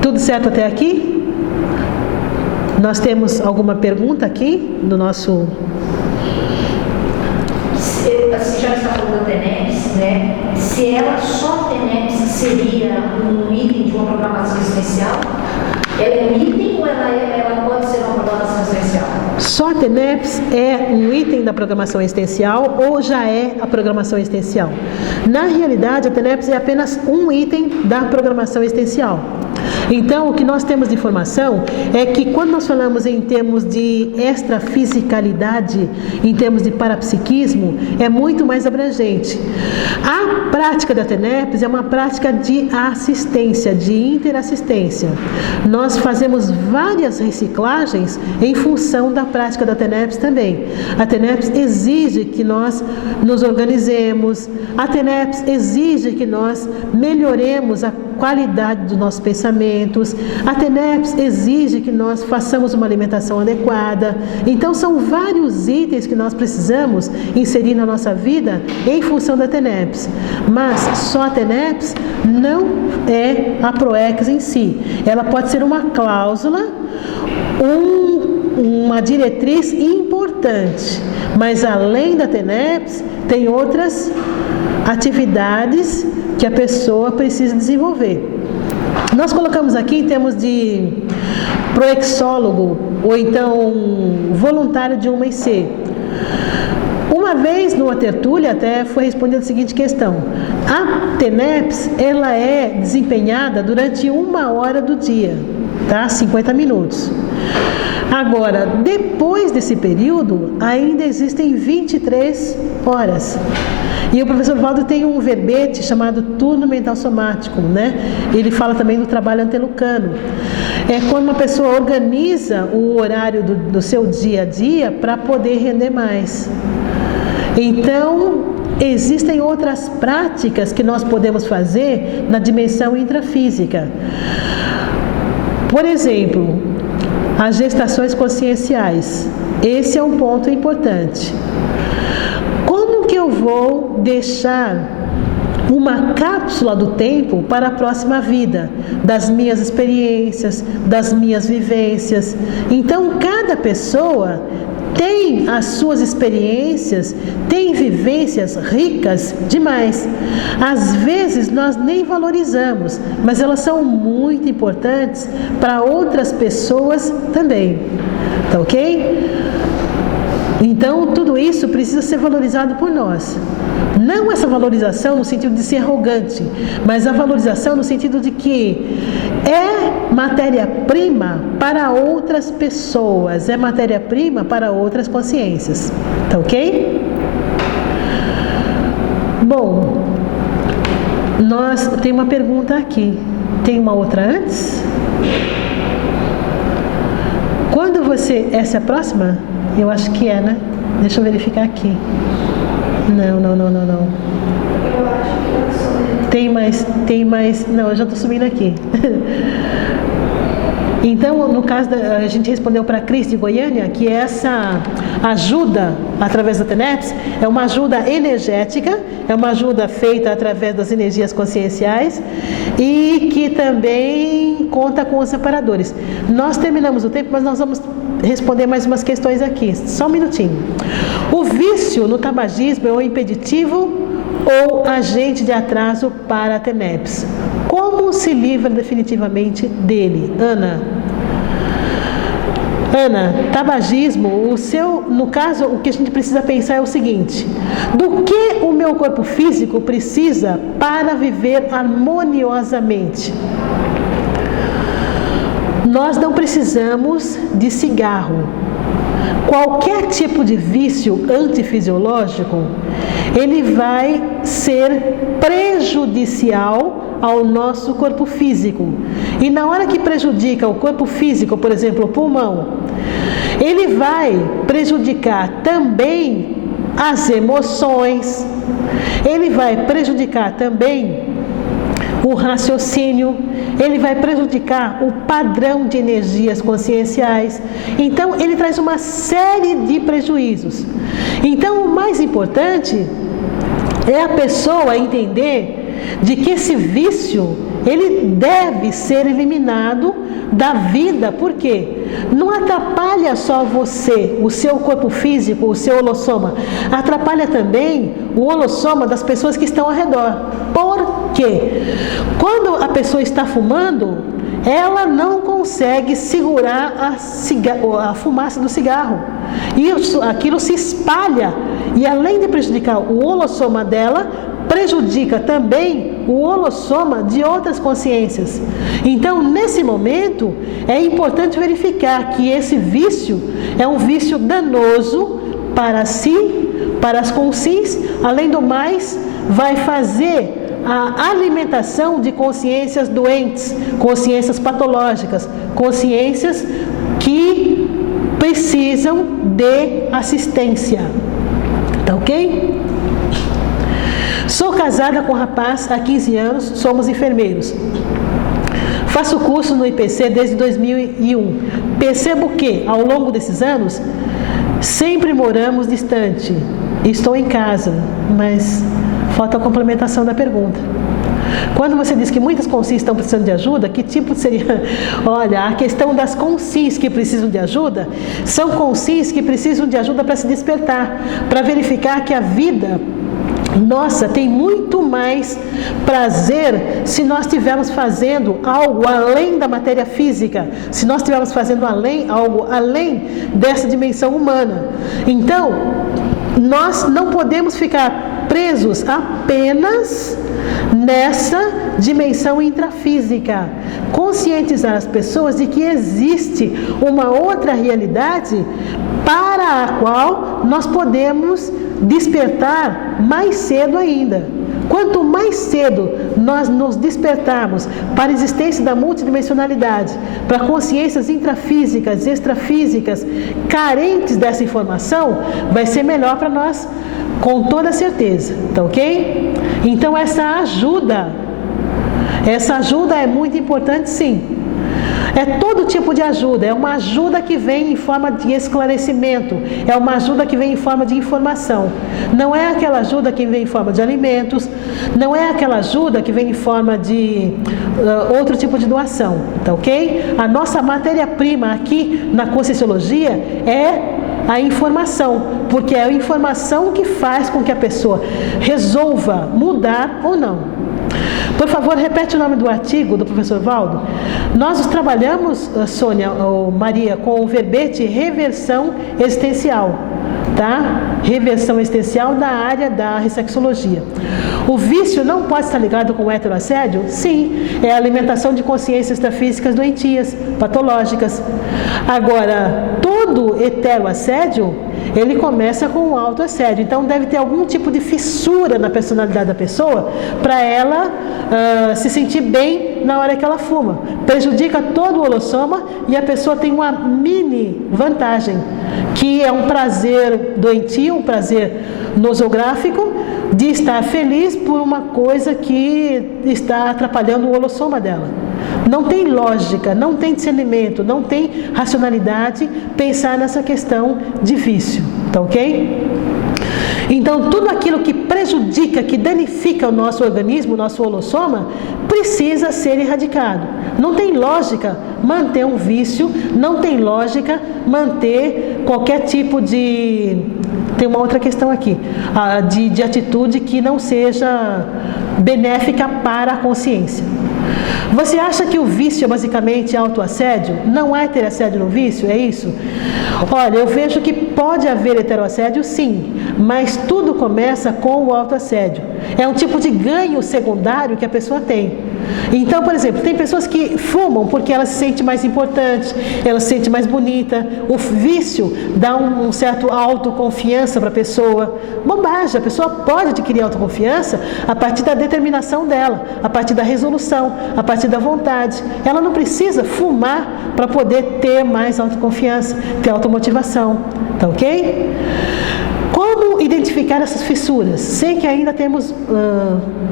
Tudo certo até aqui? Nós temos alguma pergunta aqui no nosso... Já está falando da TENEPS, né? Se ela só TENEPS seria um item de uma programação especial? Ela é um item ou ela pode ser uma programação essencial? Só a TENEPS é um item da programação existencial ou já é a programação existencial? Na realidade, a TENEPS é apenas um item da programação existencial. Então, o que nós temos de informação é que quando nós falamos em termos de extrafisicalidade, em termos de parapsiquismo, é muito mais abrangente. A prática da TENEPS é uma prática de assistência, de interassistência. Nós fazemos várias reciclagens em função da prática da TENEPS também. A TENEPS exige que nós nos organizemos, a TENEPS exige que nós melhoremos a qualidade dos nossos pensamentos, a TENEPS exige que nós façamos uma alimentação adequada. Então, são vários itens que nós precisamos inserir na nossa vida em função da TENEPS. Mas só a TENEPS não é a PROEX em si. Ela pode ser uma cláusula, uma diretriz importante, mas além da TENEPS, tem outras atividades que a pessoa precisa desenvolver. Nós colocamos aqui em termos de proexólogo, ou então voluntário de uma IC. Uma vez numa tertúlia até foi respondida a seguinte questão: a TENEPS, ela é desempenhada durante 1 hora do dia, tá? 50 minutos. Agora, depois desse período, ainda existem 23 horas. E o professor Valdo tem um verbete chamado turno mental somático, né? Ele fala também do trabalho antelucano. É quando uma pessoa organiza o horário do seu dia a dia para poder render mais. Então, existem outras práticas que nós podemos fazer na dimensão intrafísica. Por exemplo, as gestações conscienciais. Esse é um ponto importante. Como que eu vou deixar uma cápsula do tempo para a próxima vida, das minhas experiências, das minhas vivências? Então, cada pessoa tem as suas experiências, tem vivências ricas demais. Às vezes nós nem valorizamos, mas elas são muito importantes para outras pessoas também. Tá ok? Então, tudo isso precisa ser valorizado por nós. Não essa valorização no sentido de ser arrogante, mas a valorização no sentido de que é matéria-prima para outras pessoas, é matéria-prima para outras consciências. Tá ok? Bom, tem uma pergunta aqui. Tem uma outra antes? Quando essa é a próxima? Eu acho que é, né? Deixa eu verificar aqui. Não. Eu acho que Tem mais. Não, eu já estou subindo aqui. Então, no caso, a gente respondeu para a Cris de Goiânia que essa ajuda através da TENEPS é uma ajuda energética, é uma ajuda feita através das energias conscienciais e que também conta com os separadores. Nós terminamos o tempo, mas nós vamos responder mais umas questões aqui. Só um minutinho. O vício no tabagismo é o impeditivo ou agente de atraso para a TENEPS? Como Como se livra definitivamente dele? Ana, tabagismo, no caso, o que a gente precisa pensar é o seguinte: do que o meu corpo físico precisa para viver harmoniosamente? Nós não precisamos de cigarro. Qualquer tipo de vício antifisiológico, ele vai ser prejudicial ao nosso corpo físico. E na hora que prejudica o corpo físico, por exemplo, o pulmão, ele vai prejudicar também as emoções, ele vai prejudicar também o raciocínio, ele vai prejudicar o padrão de energias conscienciais. Então, ele traz uma série de prejuízos. Então, o mais importante é a pessoa entender de que esse vício, ele deve ser eliminado da vida. Por quê? Não atrapalha só você, o seu corpo físico, o seu holossoma, atrapalha também o holossoma das pessoas que estão ao redor. Por quê? Quando a pessoa está fumando, ela não consegue segurar a fumaça do cigarro. E aquilo se espalha. E além de prejudicar o holossoma dela, prejudica também o holossoma de outras consciências. Então, nesse momento, é importante verificar que esse vício é um vício danoso para si, para as consciências. Além do mais, vai fazer a alimentação de consciências doentes, consciências patológicas, consciências que precisam de assistência. Tá ok? Sou casada com um rapaz há 15 anos, somos enfermeiros. Faço curso no IPC desde 2001. Percebo que, ao longo desses anos, sempre moramos distante. Estou em casa, mas falta a complementação da pergunta. Quando você diz que muitas consciências estão precisando de ajuda, que tipo seria? Olha, a questão das consciências que precisam de ajuda, são consciências que precisam de ajuda para se despertar, para verificar que a vida nossa tem muito mais prazer se nós estivermos fazendo algo além da matéria física, se nós estivermos fazendo algo além dessa dimensão humana. Então, nós não podemos ficar presos apenas nessa dimensão intrafísica. Conscientizar as pessoas de que existe uma outra realidade para a qual nós podemos despertar mais cedo ainda. Quanto mais cedo nós nos despertarmos para a existência da multidimensionalidade, para consciências intrafísicas, extrafísicas, carentes dessa informação, vai ser melhor para nós, com toda certeza, tá ok? Então essa ajuda é muito importante, sim. É todo tipo de ajuda, é uma ajuda que vem em forma de esclarecimento, é uma ajuda que vem em forma de informação. Não é aquela ajuda que vem em forma de alimentos, não é aquela ajuda que vem em forma de outro tipo de doação, tá ok? A nossa matéria-prima aqui na Conscienciologia é a informação, porque é a informação que faz com que a pessoa resolva mudar ou não. Por favor, repete o nome do artigo do professor Valdo. Nós trabalhamos, Sônia ou Maria, com o verbete reversão existencial, tá? Reversão existencial da área da ressexologia. O vício não pode estar ligado com o heteroassédio? Sim, é a alimentação de consciências extrafísicas doentias, patológicas. Agora, todo heteroassédio, ele começa com um autoassédio. Então, deve ter algum tipo de fissura na personalidade da pessoa para ela se sentir bem na hora que ela fuma. Prejudica todo o holossoma e a pessoa tem uma mini vantagem, que é um prazer doentio, um prazer nosográfico, de estar feliz por uma coisa que está atrapalhando o holossoma dela. Não tem lógica, não tem discernimento, não tem racionalidade pensar nessa questão de vício, tá ok? Então, tudo aquilo que prejudica, que danifica o nosso organismo, o nosso holossoma, precisa ser erradicado. Não tem lógica manter um vício, não tem lógica manter qualquer tipo de... Tem uma outra questão aqui, de atitude que não seja benéfica para a consciência. Você acha que o vício é basicamente autoassédio? Não há heteroassédio no vício? É isso? Olha, eu vejo que pode haver heteroassédio sim, mas tudo começa com o autoassédio. É um tipo de ganho secundário que a pessoa tem. Então, por exemplo, tem pessoas que fumam porque ela se sente mais importante, ela se sente mais bonita. O vício dá um certo autoconfiança para a pessoa. Bobagem, a pessoa pode adquirir autoconfiança a partir da determinação dela, a partir da resolução, a partir da vontade. Ela não precisa fumar para poder ter mais autoconfiança, ter automotivação. Tá ok? Como identificar essas fissuras? Sei que ainda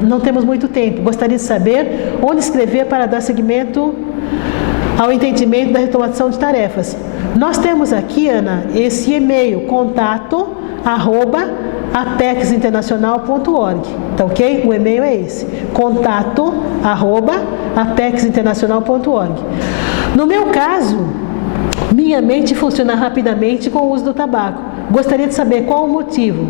não temos muito tempo. Gostaria de saber onde escrever para dar seguimento ao entendimento da retomação de tarefas. Nós temos aqui, Ana, esse e-mail, contato@apexinternacional.org. Tá ok? O e-mail é esse, contato@apexinternacional.org. No meu caso, minha mente funciona rapidamente com o uso do tabaco. Gostaria de saber qual o motivo.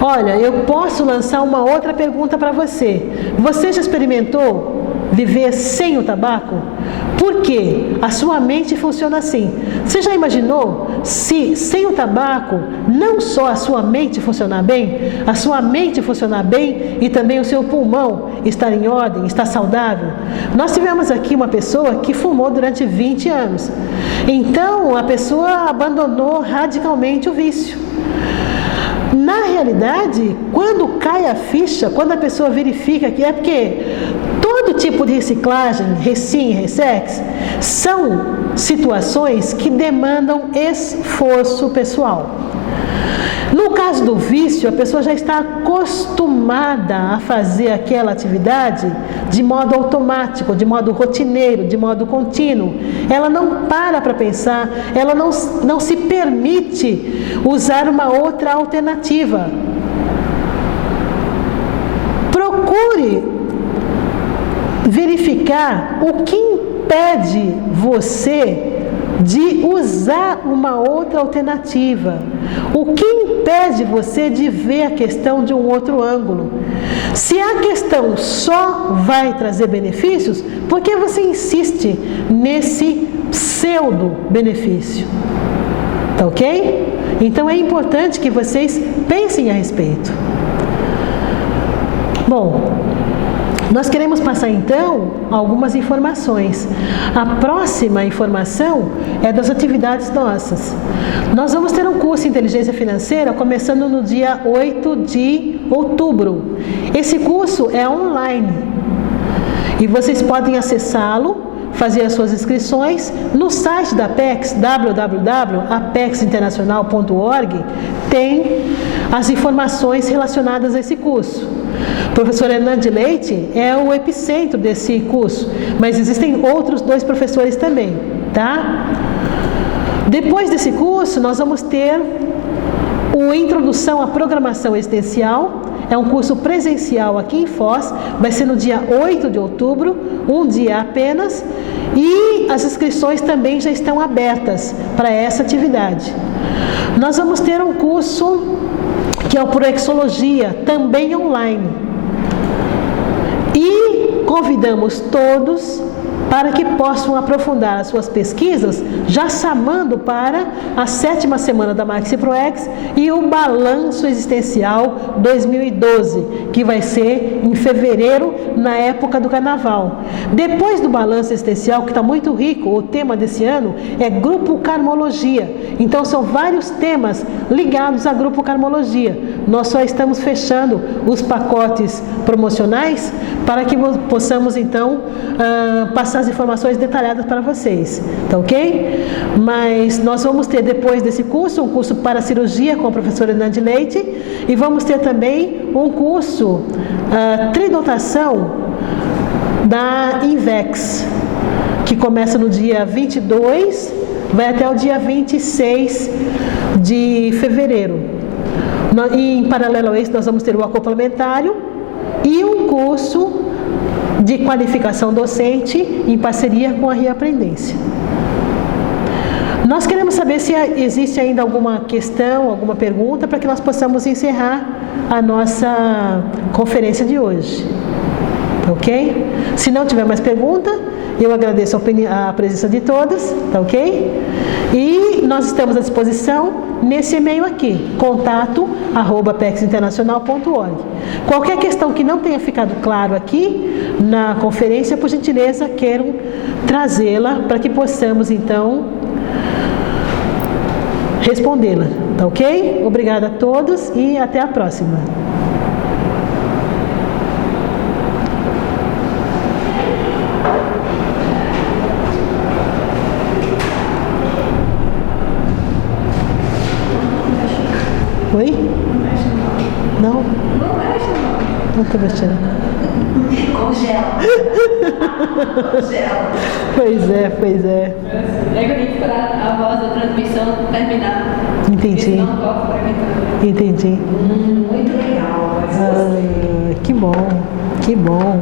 Olha, eu posso lançar uma outra pergunta para você. Você já experimentou viver sem o tabaco? Por quê? A sua mente funciona assim. Você já imaginou se sem o tabaco não só a sua mente funcionar bem, a sua mente funcionar bem e também o seu pulmão estar em ordem, estar saudável? Nós tivemos aqui uma pessoa que fumou durante 20 anos. Então, a pessoa abandonou radicalmente o vício. Na realidade, quando cai a ficha, quando a pessoa verifica que é porque todo tipo de reciclagem, recim, ressex, são situações que demandam esforço pessoal. No caso do vício, a pessoa já está acostumada a fazer aquela atividade de modo automático, de modo rotineiro, de modo contínuo. Ela não para pensar, ela não se permite usar uma outra alternativa. Procure verificar o que impede você de usar uma outra alternativa. O que impede você de ver a questão de um outro ângulo? Se a questão só vai trazer benefícios, por que você insiste nesse pseudo-benefício? Tá ok? Então é importante que vocês pensem a respeito. Bom, nós queremos passar então algumas informações. A próxima informação é das atividades nossas. Nós vamos ter um curso de inteligência financeira começando no dia 8 de outubro. Esse curso é online e vocês podem acessá-lo, fazer as suas inscrições no site da Apex, www.apexinternacional.org. Tem as informações relacionadas a esse curso. O professor Hernande Leite é o epicentro desse curso, mas existem outros 2 professores também, tá? Depois desse curso, nós vamos ter o Introdução à Programação Existencial. É um curso presencial aqui em Foz, vai ser no dia 8 de outubro, um dia apenas, e as inscrições também já estão abertas para essa atividade. Nós vamos ter um curso que é o Proexologia, também online. E convidamos todos para que possam aprofundar as suas pesquisas, já chamando para a 7ª semana da Maxi Proex e o Balanço Existencial 2012, que vai ser em fevereiro, na época do Carnaval. Depois do Balanço Existencial, que está muito rico, o tema desse ano é Grupo Karmologia. Então, são vários temas ligados a Grupo Karmologia. Nós só estamos fechando os pacotes promocionais para que possamos, então, passar as informações detalhadas para vocês, tá ok? Mas nós vamos ter depois desse curso, um curso para cirurgia com o professor Hernande Leite e vamos ter também um curso tridotação da Invex, que começa no dia 22, vai até o dia 26 de fevereiro. E em paralelo a isso, nós vamos ter o acoplamentário e um curso de qualificação docente em parceria com a Reaprendência. Nós queremos saber se existe ainda alguma questão, alguma pergunta, para que nós possamos encerrar a nossa conferência de hoje. tá ok? Se não tiver mais pergunta, eu agradeço a presença de todas, tá ok? E nós estamos à disposição nesse e-mail aqui, contato@pexinternacional.org. Qualquer questão que não tenha ficado claro aqui na conferência, por gentileza, queiram trazê-la para que possamos, então, respondê-la, tá ok? Obrigada a todos e até a próxima. Oi? Não? Não mexe, não. Não estou mexendo. Congela. Congela. Pois é. É que eu tenho que esperar a voz da transmissão terminar. Entendi. Senão não toco para mim. Entendi. Muito legal. Mas gostei. Que bom, que bom.